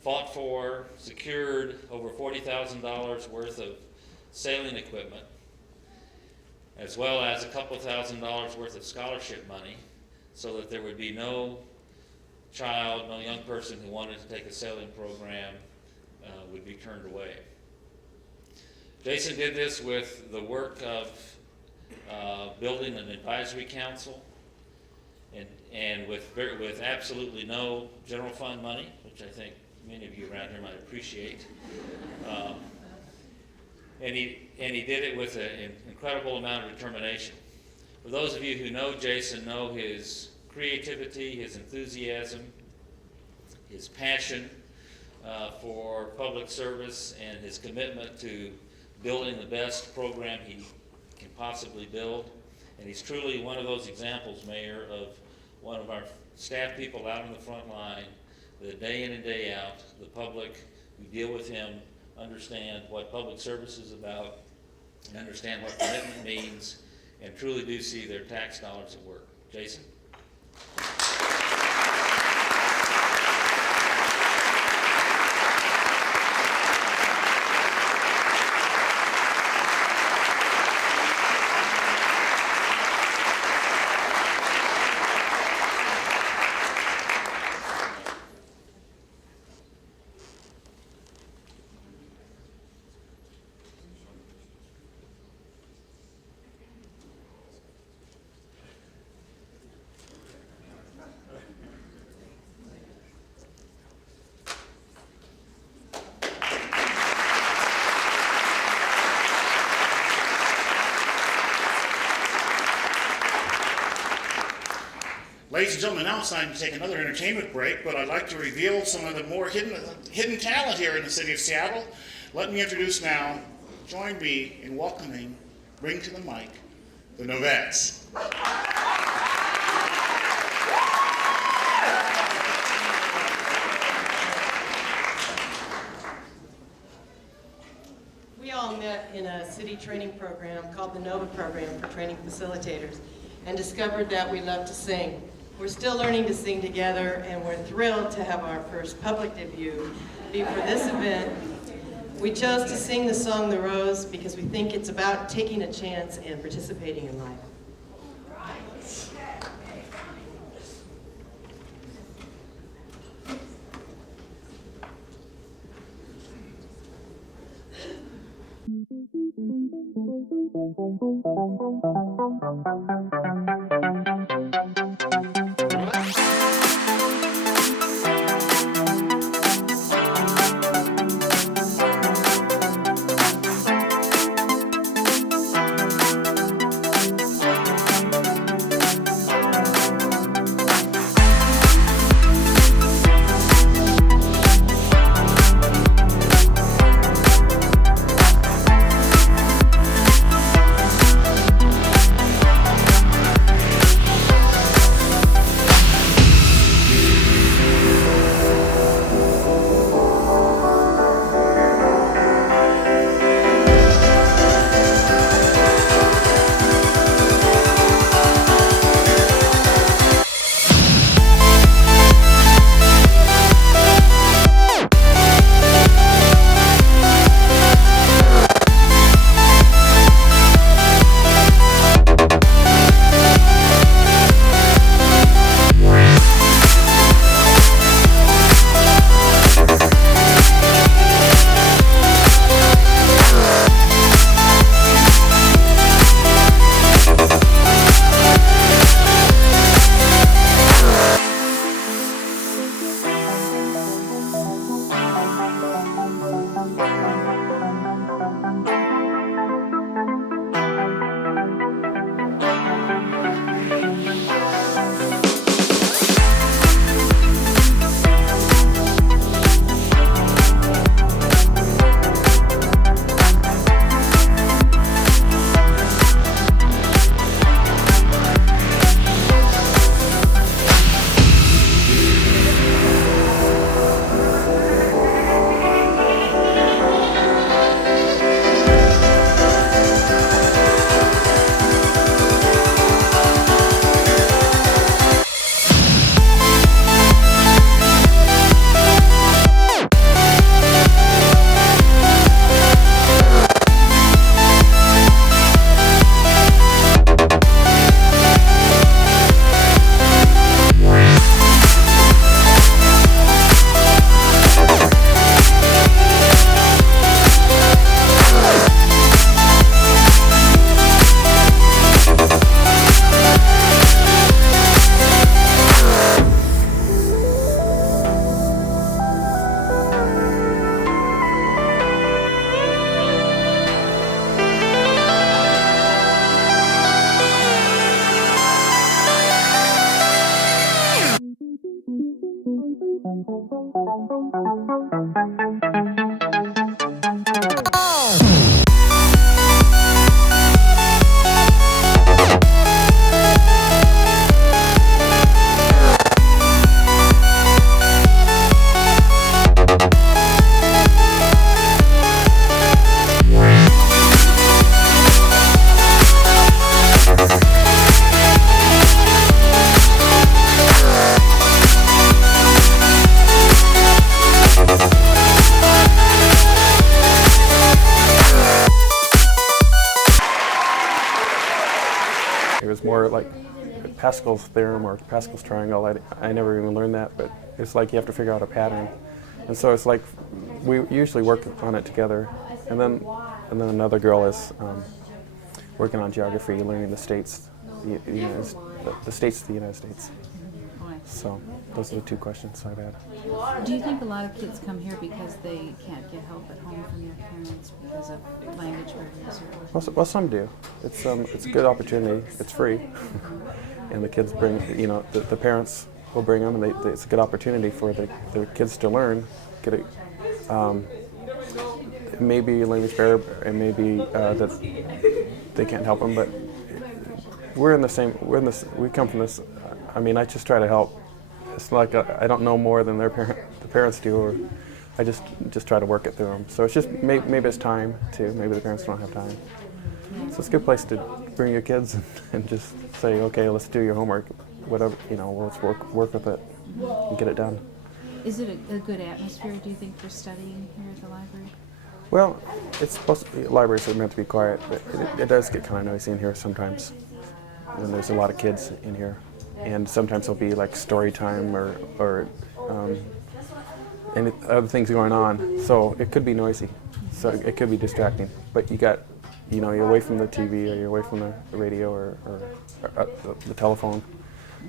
fought for, secured over $40,000 worth of sailing equipment, as well as a couple $1,000s worth of scholarship money, so that there would be no child, no young person who wanted to take a sailing program would be turned away. Jason did this with the work of building an advisory council and with absolutely no general fund money, which I think many of you around here might appreciate. And he did it with an incredible amount of determination. For those of you who know Jason, know his creativity, his enthusiasm, his passion for public service, and his commitment to building the best program he can possibly build. And he's truly one of those examples, Mayor, of one of our staff people out on the front line that day in and day out, the public who deal with him understand what public service is about, and understand what commitment means, and truly do see their tax dollars at work. Jason? Ladies and gentlemen, now it's time to take another entertainment break, but I'd like to reveal some of the more hidden talent here in the city of Seattle. Let me introduce now, join me in welcoming, bring to the mic, the Novettes. We all met in a city training program called the NOVA Program for Training Facilitators and discovered that we love to sing. We're still learning to sing together, and we're thrilled to have our first public debut be for this event. We chose to sing the song The Rose because we think it's about taking a chance and participating in life. It was more like Pascal's theorem or Pascal's triangle. I never even learned that, but it's like you have to figure out a pattern. And so it's like we usually work on it together. And then another girl is working on geography, learning the states, the states of the United States. So those are the 2 questions I've had. Do you think a lot of kids come here because they can't get help at home from their parents because of language barriers? Well, some do. It's a good opportunity. It's free, and the kids bring, the parents will bring them, and it's a good opportunity for the kids to learn. Get it. Maybe language barrier, and maybe that they can't help them, but we're in the same. We come from this. I mean, I just try to help. It's like I don't know more than the parents do, or I just try to work it through them. So it's just maybe it's time too. Maybe the parents don't have time. So it's a good place to bring your kids and just say, okay, let's do your homework, whatever, let's work with it and get it done. Is it a good atmosphere, do you think, for studying here at the library? Well, libraries are meant to be quiet, but it does get kind of noisy in here sometimes. And there's a lot of kids in here. And sometimes there'll be like story time or and other things going on. So it could be noisy. So it could be distracting. But you're away from the TV, or you're away from the radio or the telephone.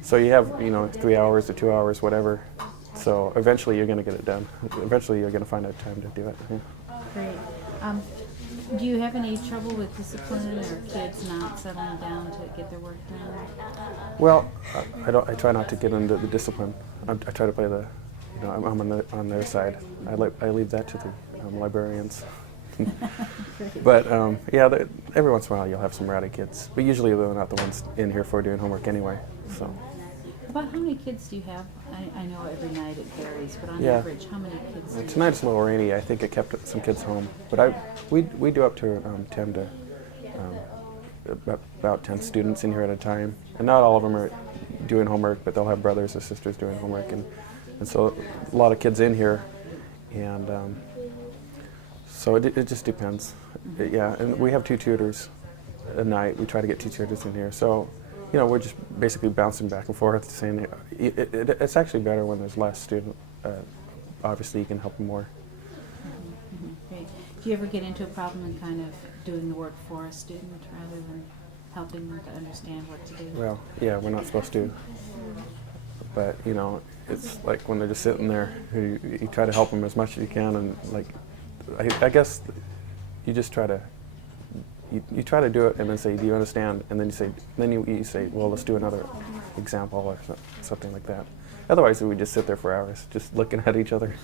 So you have, 3 hours or 2 hours, whatever. So eventually you're going to get it done. Eventually you're going to find out time to do it. Yeah. Great. Do you have any trouble with discipline or kids not settling down to get their work done? Well, I try not to get into the discipline. I try to play I'm on their side. I leave that to the librarians. But yeah, every once in a while you'll have some rowdy kids, but usually they're not the ones in here for doing homework anyway. So. About how many kids do you have? I know every night it varies, but on Yeah. average, how many kids do you Tonight it's a little rainy. I think it kept some kids home, but we do up to 10 to about 10 students in here at a time, and not all of them are doing homework, but they'll have brothers or sisters doing homework, and so a lot of kids in here, and so it just depends. Yeah, and we have 2 tutors a night. We try to get 2 tutors in here, so we're just basically bouncing back and forth, saying it's actually better when there's less student. Obviously, you can help them more. Great. Do you ever get into a problem in kind of doing the work for a student rather than helping them to understand what to do? Well, yeah, we're not supposed to. But, it's like when they're just sitting there, you try to help them as much as you can, and I guess you just try to, you try to do it and then say, do you understand? And then you say, well, let's do another example or something like that. Otherwise, we just sit there for hours, just looking at each other.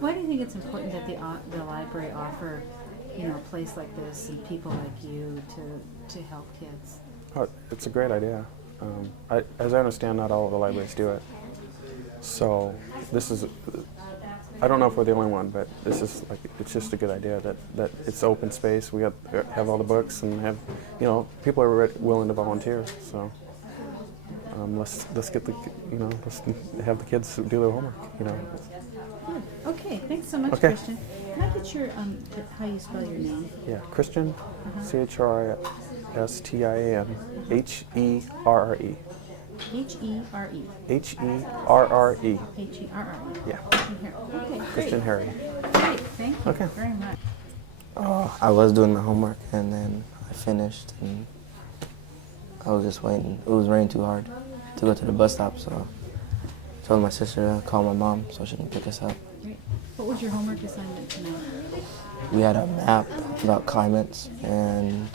Why do you think it's important that the library offer, a place like this and people like you to help kids? Oh, it's a great idea. As I understand, not all of the libraries do it. So this is, I don't know if we're the only one, but this is it's just a good idea that it's open space. We have all the books and have, people are willing to volunteer. So let's get let's have the kids do their homework. Okay, thanks so much, Okay. Christian. Can I get your how you spell your name? Yeah, Christian, CHRISTIAN, HERRE. H-E-R-E. HERRE. H-E-R-R-E. Yeah. Okay, Christian great. Harry. Great, thank you Okay. very much. I was doing my homework and then I finished and I was just waiting. It was raining too hard to go to the bus stop, so I told my sister to call my mom so she can pick us up. Great. What was your homework assignment tonight? We had a map about climates and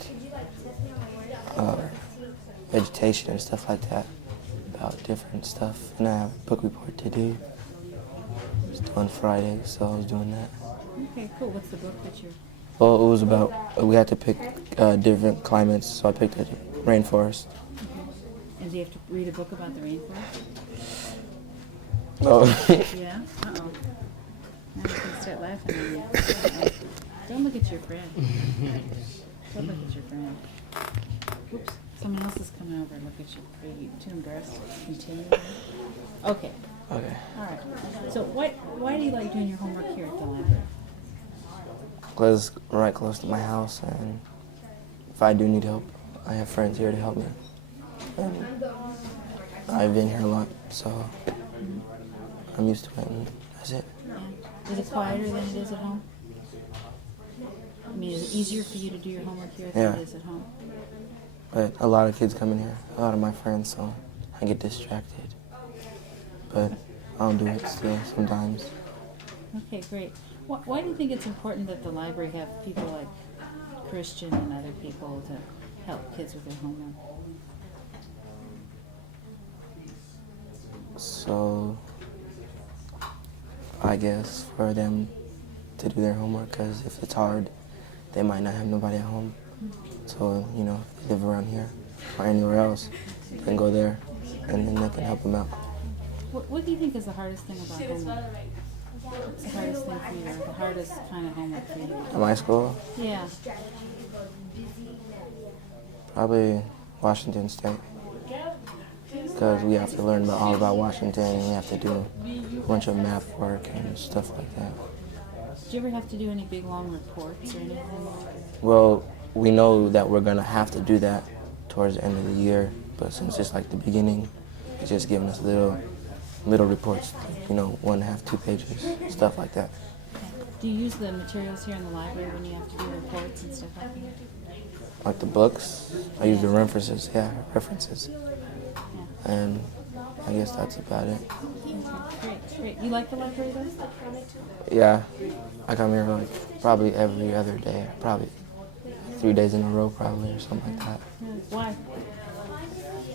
vegetation and stuff like that, about different stuff. And I have a book report to do. It's due on Friday, so I was doing that. Okay, cool. What's the book that you're... Well, it was about, we had to pick different climates, so I picked the rainforest. Okay. And do you have to read a book about the rainforest? Oh. Yeah? Uh-oh. Now you can start laughing at me. Uh-oh. Don't look at your friend. Don't look at your friend. Oops. Someone else is coming over and look at you. Are you too embarrassed to continue? Okay. Okay. All right. So why do you like doing your homework here at the library? Because right close to my house, and if I do need help, I have friends here to help me. And I've been here a lot, so I'm used to it, and that's it. Is it quieter than it is at home? I mean, is it easier for you to do your homework here than it is at home? But a lot of kids come in here, a lot of my friends, so I get distracted. But I'll do it still sometimes. Okay, great. Why do you think it's important that the library have people like Christian and other people to help kids with their homework? So I guess for them to do their homework, because if it's hard, they might not have nobody at home. So, you know, if they live around here or anywhere else, they can go there and then they can help them out. What do you think is the hardest thing about homework? What's the hardest thing for you, or the hardest kind of homework for you? At my school? Yeah. Probably Washington State. Because we have to learn all about Washington, and we have to do a bunch of math work and stuff like that. Did you ever have to do any big long reports or anything? Well, we know that we're going to have to do that towards the end of the year, but since it's like the beginning, it's just giving us little reports, you know, 1.5, 2 pages, stuff like that. Do you use the materials here in the library when you have to do reports and stuff like that? Like the books, I use the references, references. And I guess that's about it. Great, great. You like the library though? Yeah, I come here like probably every other day, probably 3 days in a row probably, or something like that. Why?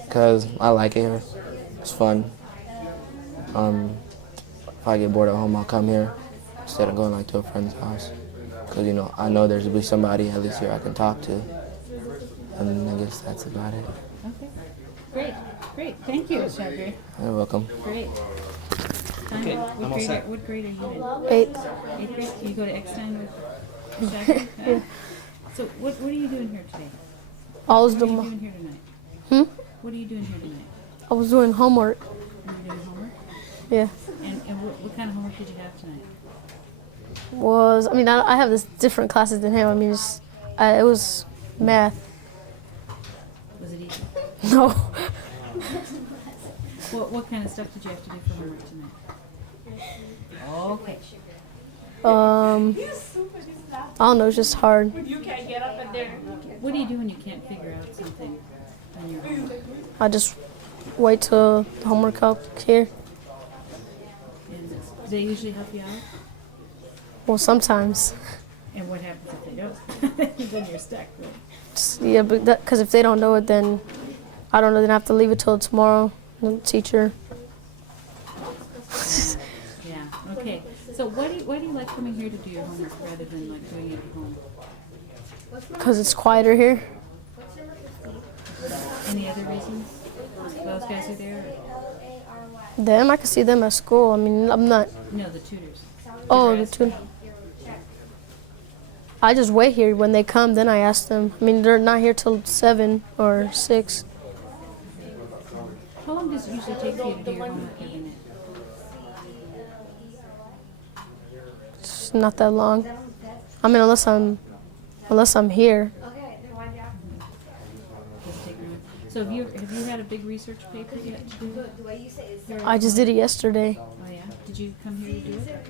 Because I like it here. It's fun. If I get bored at home, I'll come here instead of going like to a friend's house. Because, you know, I know there's be somebody at least here I can talk to. And I guess that's about it. Okay. Great, great. Thank you, Shagri. You're welcome. Great. Okay, I'm all set. What grade are you in? 8th. 8th grade? You go to Eckstein with Shagri? Yeah. So what are you doing here today? I was What are you doing. doing here tonight? What are you doing here tonight? I was doing homework. Are you doing homework? Yeah. And what kind of homework did you have tonight? I have this different classes than him. I mean, it was math. Was it easy? No. What kind of stuff did you have to do for homework tonight? Okay. I don't know. It's just hard. You can't get up in there. What do you do when you can't figure out something on your homework? I just wait till the homework help here. And do they usually help you out? Well, sometimes. And what happens if they don't? Then you're stuck, right? Yeah, but because if they don't know it, then I don't know. Then I have to leave it till tomorrow. The teacher. Yeah. Okay. So why do you like coming here to do your homework rather than like doing it at home? Because it's quieter here. Any other reasons? Those guys are there? Them, I can see them at school. I mean, I'm not. No, the tutors. Oh, the tutor. I just wait here. When they come, then I ask them. I mean, they're not here till 7 or 6. How long does it usually take for you to do your homework every night? It's not that long. I mean, unless I'm here. So have you had a big research paper yet to do? I just did it yesterday. Oh yeah? Did you come here to do it?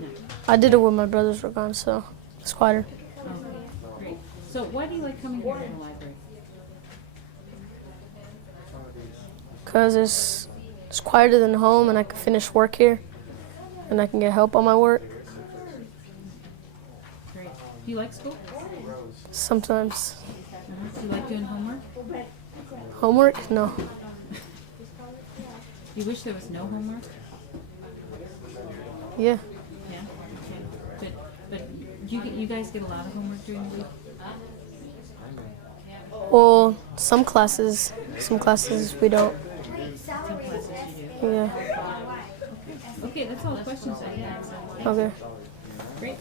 No. I did it when my brothers were gone, so it's quieter. Okay, great. So why do you like coming here to the library? Because it's quieter than home, and I can finish work here, and I can get help on my work. Great. Do you like school? Sometimes. Do you like doing homework? Homework? No. You wish there was no homework? Yeah. Yeah? Okay. But you guys get a lot of homework during the week? Well, some classes we don't. Some classes you do. Yeah. Okay, that's all the questions I have. So. Okay. Great.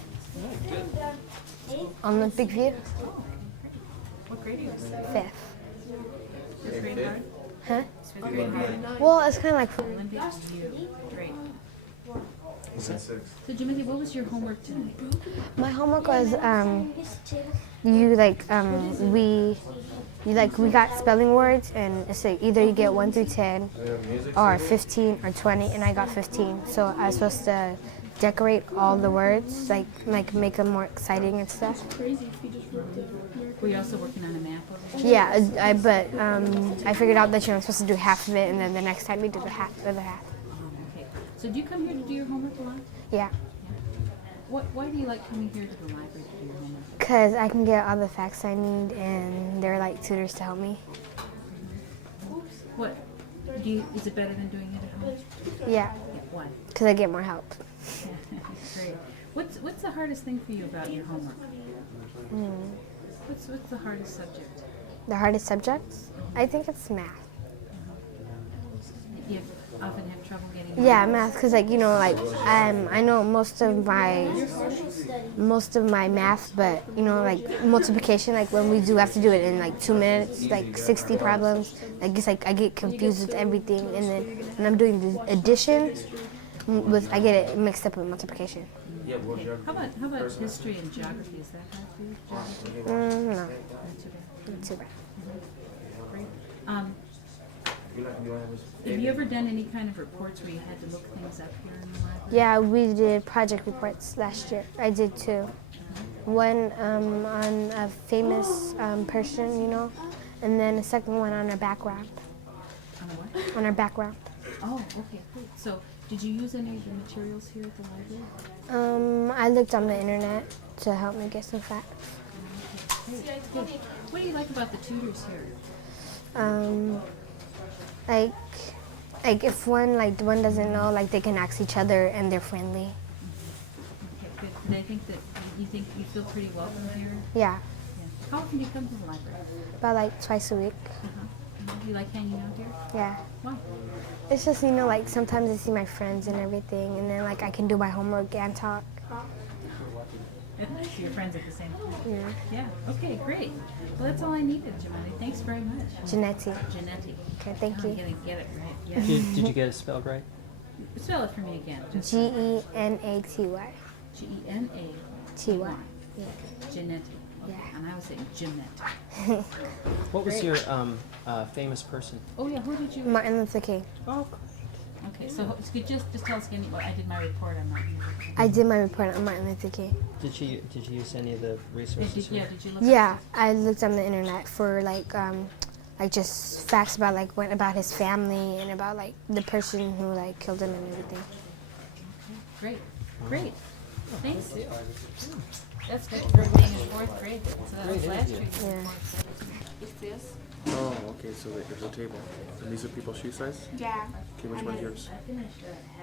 On the big view? What grade are you in? 5th. Fifth grade hard? Huh? Is fifth grade hard? Well, it's kind of like. Olympic view. Great. So Jimothy, what was your homework tonight? My homework was we got spelling words, and it's like either you get 1 through 10 or 15 or 20, and I got 15. So I was supposed to decorate all the words, like make them more exciting and stuff. Were you also working on a map over there? Yeah, but I figured out that you're supposed to do half of it, and then the next time you do the other half. Okay. So do you come here to do your homework a lot? Yeah. Why do you like coming here to the library to do your homework? Because I can get all the facts I need, and they're like tutors to help me. What? Is it better than doing it at home? Yeah. Why? Because I get more help. Great. What's the hardest thing for you about your homework? What's the hardest subject? The hardest subjects? I think it's math. You often have trouble getting. Yeah, math, because I know most of my math, but multiplication, when we do have to do it in 2 minutes, 60 problems, I get confused with everything, and then when I'm doing the addition, I get it mixed up with multiplication. How about history and geography? Is that hard for you? Geography? No. Not too bad. Great. Have you ever done any kind of reports where you had to look things up here in the library? Yeah, we did project reports last year. I did 2. One on a famous person, and then a second one on our background. On a what? On our background. Oh, okay, cool. So, did you use any of the materials here at the library? I looked on the internet to help me get some facts. Good. What do you like about the tutors here? If one doesn't know, they can ask each other, and they're friendly. Okay, good. And I think that you feel pretty welcome here? Yeah. How often do you come to the library? About twice a week. Do you like hanging out here? Yeah. Why? It's just, sometimes I see my friends and everything, and then I can do my homework and talk. So your friends at the same time? Yeah. Yeah. Okay, great. Well, that's all I needed, Jimothy. Thanks very much. Janetti. Janetti. Okay, thank you. I'm gonna get it right. Yeah. Did you get it spelled right? Spell it for me again. Genaty. Genaty. Yeah. Janetti. Yeah. And I was saying Jeanette. What was your famous person? Oh yeah, who did you? Martin Luther King. Oh, great. Okay, so just tell us again. I did my report on Martin Luther King. I did my report on Martin Luther King. Did you use any of the resources? Did you look? Yeah, I looked on the internet for just facts about about his family and about the person who killed him and everything. Okay, great. Well, thanks. That's good for being in 4th grade. So that was last year. Yeah. What's this? Oh, okay, so there's a table. And these are people's shoe size? Yeah. Okay, which one's yours?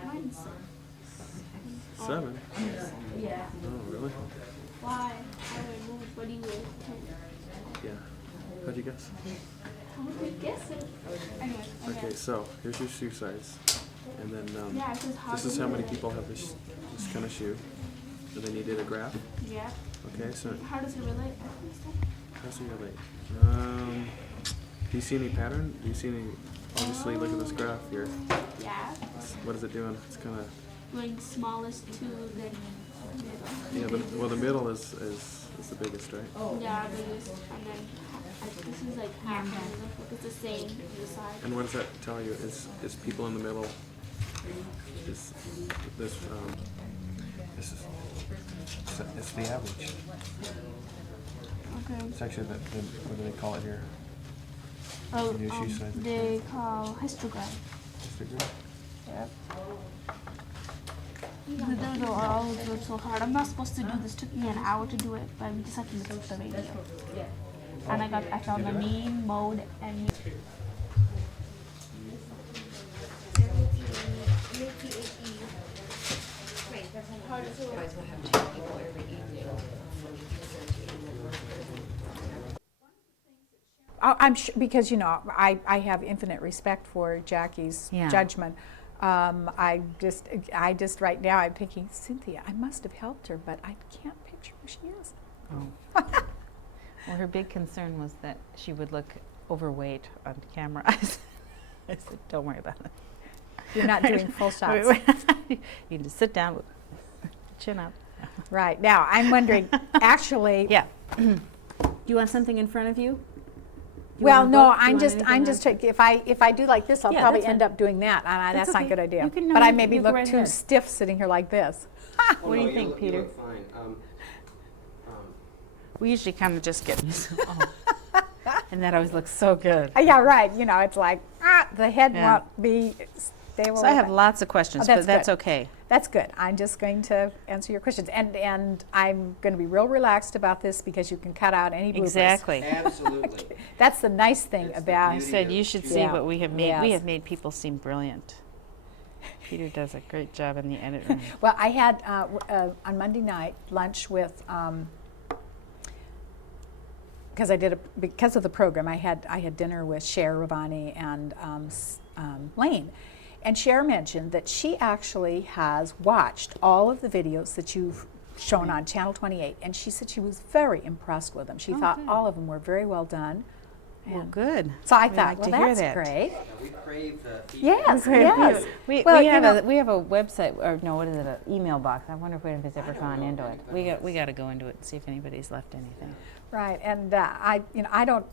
Mine's 7? Yeah. Oh, really? Why? What do you wear? Yeah. How'd you guess? How would you guess it? Anyway, Okay, so here's your shoe size. And then Yeah, it says how this is to how many wear. people have this kind of shoe. And then you did a graph. Yeah. Okay, so How does it relate? how's it relate? Do you see any pattern? Do you see any? Obviously, look at this graph here. Yeah. What is it doing? It's kind of. Going smallest to the middle. Yeah, the middle is the biggest, right? Yeah, biggest. And then this is half. Look, it's the same on the side. And what does that tell you? Is people in the middle? Is this it's the average. Okay. It's actually what do they call it here? Oh, New shoe size. they call histogram. Histogram? Yep. Those are all worked so hard. I'm not supposed to do this. Took me an hour to do it, but we just had to look up the radio. And I found the mean, mode, and I'm sure, because I have infinite respect for Jackie's judgment. I just right now I'm thinking, Cynthia, I must have helped her, but I can't picture who she is. Oh. Well, her big concern was that she would look overweight on camera. I said, don't worry about it. You're not doing full shots. You can just sit down, chin up. Right. Now, I'm wondering, actually. Yeah. Do you want something in front of you? Well, no, I'm just if I do like this, I'll Yeah, probably that's end fine. up doing that, and that's not a okay. good idea. You can- no, but I you- maybe you go look right too ahead. stiff sitting here like this. What do you think, Peter? You look fine. We usually kind of just get, and that always looks so good. Yeah, right. You know, it's like the head Yeah. won't be stable. So I have lots of questions, but that's good. okay. That's good. I'm just going to answer your questions, and I'm going to be real relaxed about this because you can cut out any bloopers. Exactly. Absolutely. That's the nice thing about. I said you should see Yeah. what we have made. We Yes. have made people seem brilliant. Peter does a great job in the edit room. Well, I had on Monday night lunch with because of the program. I had dinner with Cher Ravani and Lane, and Cher mentioned that she actually has watched all of the videos that you've shown on Channel 28, and she said she was very impressed with them. She thought good. all of them were very well done. Well, And good. So I We thought, like well, to hear that's that. great. We crave feedback. Yes, Great. yes. We Well, you have know- we have a website, or no, what is it? An email box. I wonder if anybody's ever gone into it. We got to go into it and see if anybody's left anything. Right, and I don't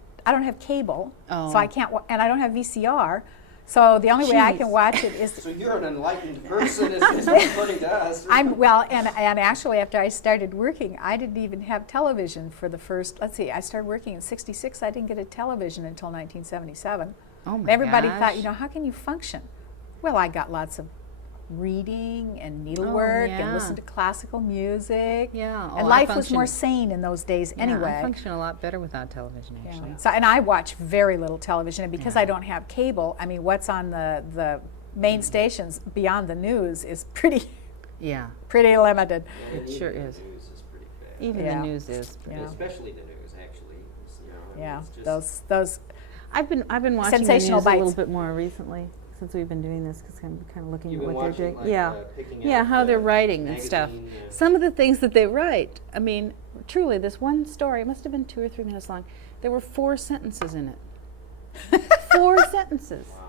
have cable, Oh. so I can't, and I don't have VCR, so the only way I can Jeez. watch it is. So you're an enlightened person, is what you're putting to us. And actually after I started working, I didn't even have television for the first. Let's see, I started working in '66. I didn't get a television until 1977. Oh my Everybody gosh. thought, how can you function? Well, I got lots of reading and needlework and yeah. listened to classical music. Yeah. And life was more sane in those days anyway. I function a lot better without television, actually. So, and I watch very little television, and because I don't have cable, I mean, what's on the main stations beyond the news is pretty Yeah. pretty limited. It sure is. The news is pretty bad. Even Yeah. the news is. Yeah. Especially the news, actually. It's, Yeah, it's just those I've been watching the sensational news a little bites. bit more recently since we've been doing this, because I'm kind of looking You've at been what they're watching, doing. like, Yeah, picking yeah, out how they're the writing and stuff. magazine, yeah. Some of the things that they write. I mean, truly, this one story must have been 2 or 3 minutes long. There were 4 sentences in it. 4 sentences. Wow.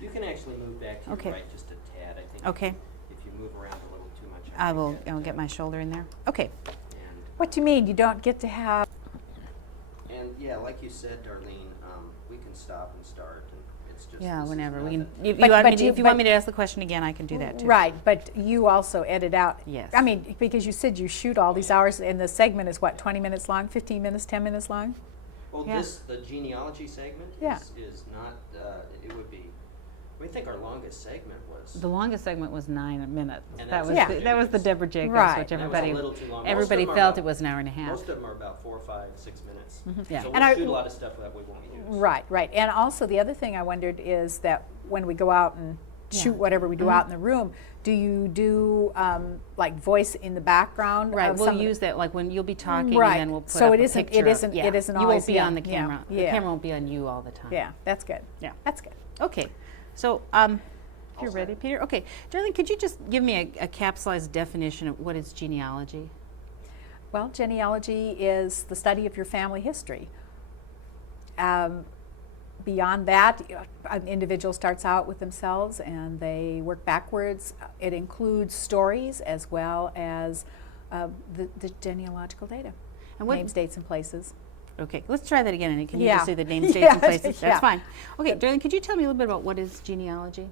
You can actually move back to Okay. your right just a tad, I think. Okay. If you move around a little too much. I'll get my shoulder in there. Okay. What do you mean? You don't get to have? And yeah, like you said, Darlene, we can stop and start, and it's just. Yeah, this is whenever we can. nothing. If But- you want but me to, you- if you want but- me to ask the question again, I can do that too. Right, but you also edit out. Yes. I mean, because you said you shoot all these hours, and the segment is what, 20 minutes long, 15 minutes, 10 minutes long? Well, Yeah. the genealogy segment Yeah. is not, it would be, we think our longest segment was. The longest segment was 9 minutes. And That that's was Yeah. that was the Deborah Jacobs, Right. which That was a everybody little too long. Most everybody of them are felt about- it was an hour and a half. Most of them are about 4, 5, 6 minutes. Yeah. So And we'll I- shoot a lot of stuff that we won't use. Right, right. And also the other thing I wondered is that when we go out and shoot whatever we do out in the room, do you do like voice in the background? Right, of we'll some of the- use that like when you'll be talking, Right. and then we'll put So up it a isn't- it picture of- isn't- yeah. it isn't You always- won't be yeah, on the yeah, camera. The yeah. camera won't be on you all the time. Yeah, that's good. Yeah. That's good. Okay, so if you're ready, Peter. Okay, Darlene, could you just give me a capsulized definition of what is genealogy? Well, genealogy is the study of your family history. Beyond that, an individual starts out with themselves and they work backwards. It includes stories as well as the genealogical data, And what- names, dates, and places. Okay, let's try that again. And can you Yeah. just say the names, dates, Yeah, and places? That's yeah. fine. Okay, Darlene, could you tell me a little bit about what is genealogy?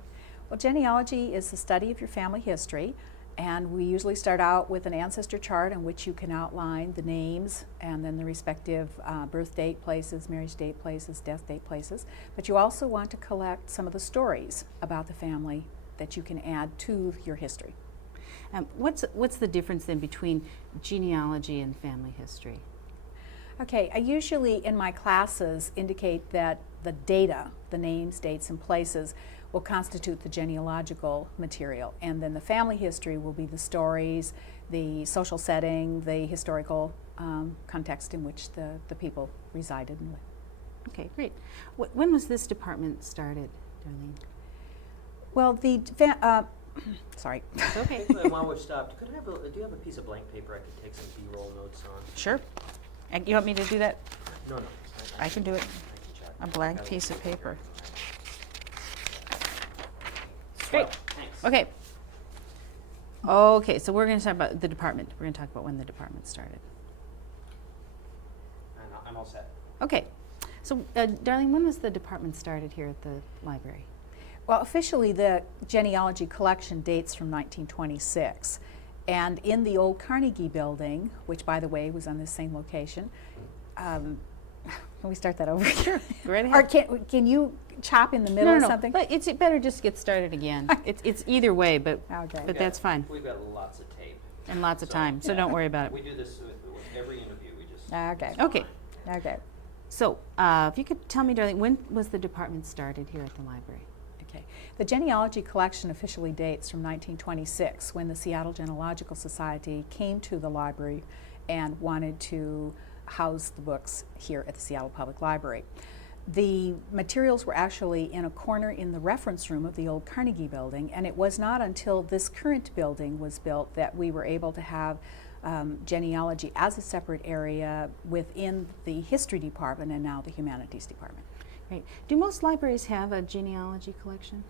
Well, genealogy is the study of your family history, and we usually start out with an ancestor chart in which you can outline the names and then the respective birth date places, marriage date places, death date places. But you also want to collect some of the stories about the family that you can add to your history. What's the difference then between genealogy and family history? Okay, I usually in my classes indicate that the data, the names, dates, and places, will constitute the genealogical material, and then the family history will be the stories, the social setting, the historical context in which the people resided and lived. Okay, great. When was this department started, Darlene? Well, sorry. Okay. While we've stopped, do you have a piece of blank paper I could take some B-roll notes on? Sure. You want me to do that? No. I can do it. I can check. A blank piece of paper. Great. Okay. Okay, so we're going to talk about the department. We're going to talk about when the department started. I'm all set. Okay. So, Darlene, when was the department started here at the library? Well, officially the genealogy collection dates from 1926. And in the old Carnegie building, which by the way was on the same location, can we start that over? Sure. Right Or ahead. can you chop in the middle No, of something? But it's better just get started again. it's either way, but that's fine. We've got lots of tape. And lots of time, so don't worry about it. We do this with every interview. We just Okay. Okay. Okay. So, if you could tell me, Darlene, when was the department started here at the library? Okay. The genealogy collection officially dates from 1926, when the Seattle Genealogical Society came to the library and wanted to house the books here at the Seattle Public Library. The materials were actually in a corner in the reference room of the old Carnegie building, and it was not until this current building was built that we were able to have genealogy as a separate area within the history department and now the humanities department. Right. Do most libraries have a genealogy collection?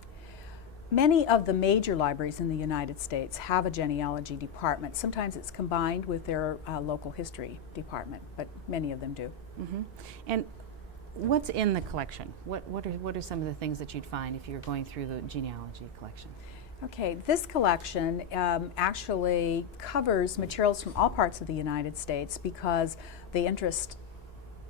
Many of the major libraries in the United States have a genealogy department. Sometimes it's combined with their local history department, but many of them do. Mm-hmm. And what's in the collection? What are some of the things that you'd find if you were going through the genealogy collection? Okay, this collection actually covers materials from all parts of the United States because the interest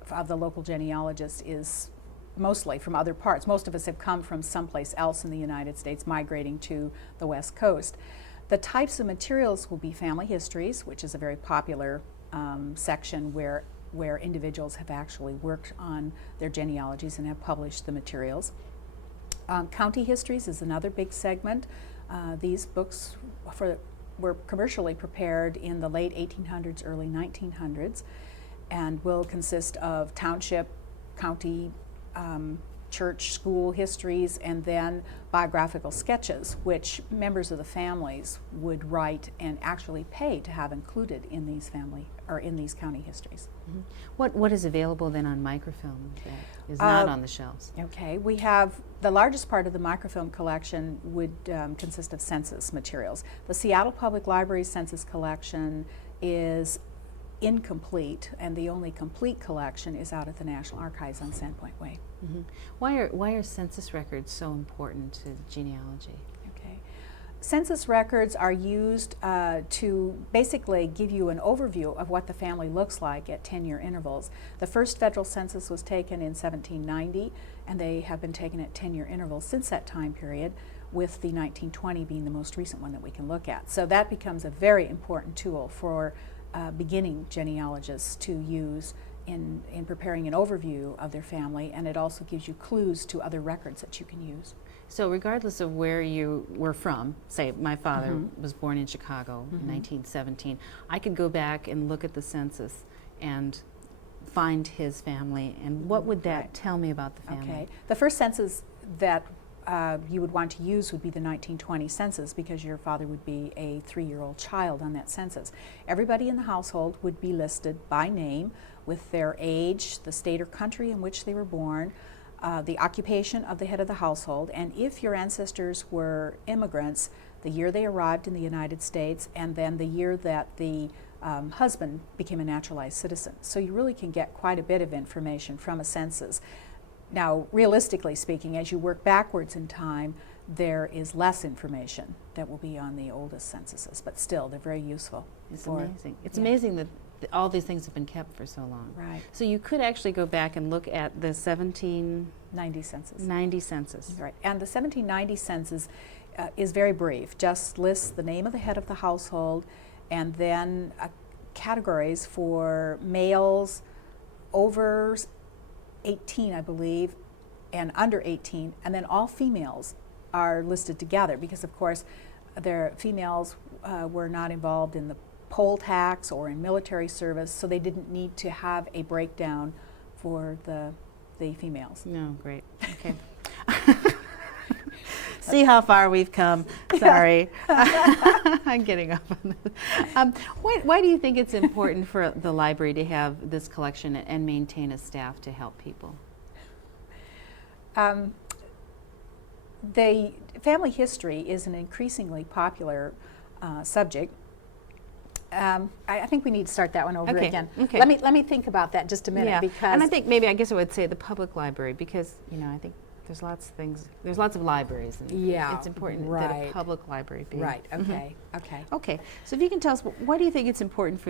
of the local genealogist is mostly from other parts. Most of us have come from someplace else in the United States, migrating to the West Coast. The types of materials will be family histories, which is a very popular section where individuals have actually worked on their genealogies and have published the materials. County histories is another big segment. These books were commercially prepared in the late 1800s, early 1900s, and will consist of township, county, church, school histories, and then biographical sketches, which members of the families would write and actually pay to have included in these county histories. Mm-hmm. What is available then on microfilm that is not on the shelves? Okay, we have the largest part of the microfilm collection would consist of census materials. The Seattle Public Library census collection is incomplete, and the only complete collection is out at the National Archives on Sandpoint Way. Mm-hmm. Why are census records so important to genealogy? Okay. Census records are used to basically give you an overview of what the family looks like at 10-year intervals. The first federal census was taken in 1790, and they have been taken at 10-year intervals since that time period, with the 1920 being the most recent one that we can look at. So that becomes a very important tool for beginning genealogists to use in preparing an overview of their family, and it also gives you clues to other records that you can use. So regardless of where you were from, say my father was born in Chicago in 1917, I could go back and look at the census and find his family, and what would that tell me about the family? Okay. The first census that you would want to use would be the 1920 census, because your father would be a 3-year-old child on that census. Everybody in the household would be listed by name with their age, the state or country in which they were born, the occupation of the head of the household, and if your ancestors were immigrants, the year they arrived in the United States, and then the year that the husband became a naturalized citizen. So you really can get quite a bit of information from a census. Now, realistically speaking, as you work backwards in time, there is less information that will be on the oldest censuses, but still, they're very useful. It's amazing. It's amazing that all these things have been kept for so long. Right. So you could actually go back and look at the 1790 census. 90 census. Right. And the 1790 census is very brief, just lists the name of the head of the household, and then categories for males over 18, I believe, and under 18, and then all females are listed together because, of course, their females were not involved in the poll tax or in military service, so they didn't need to have a breakdown for the females. No, great. Okay. See how far we've come. Sorry. I'm getting off on this. Why do you think it's important for the library to have this collection and maintain a staff to help people? family history is an increasingly popular subject. I think we need to start that one over again. Okay. Let me think about that just a minute, because and I think maybe I guess I would say the public library, because I think there's lots of things. There's lots of libraries, and it's important that a public library be. Right. Okay. Okay. Okay. So if you can tell us, why do you think it's important for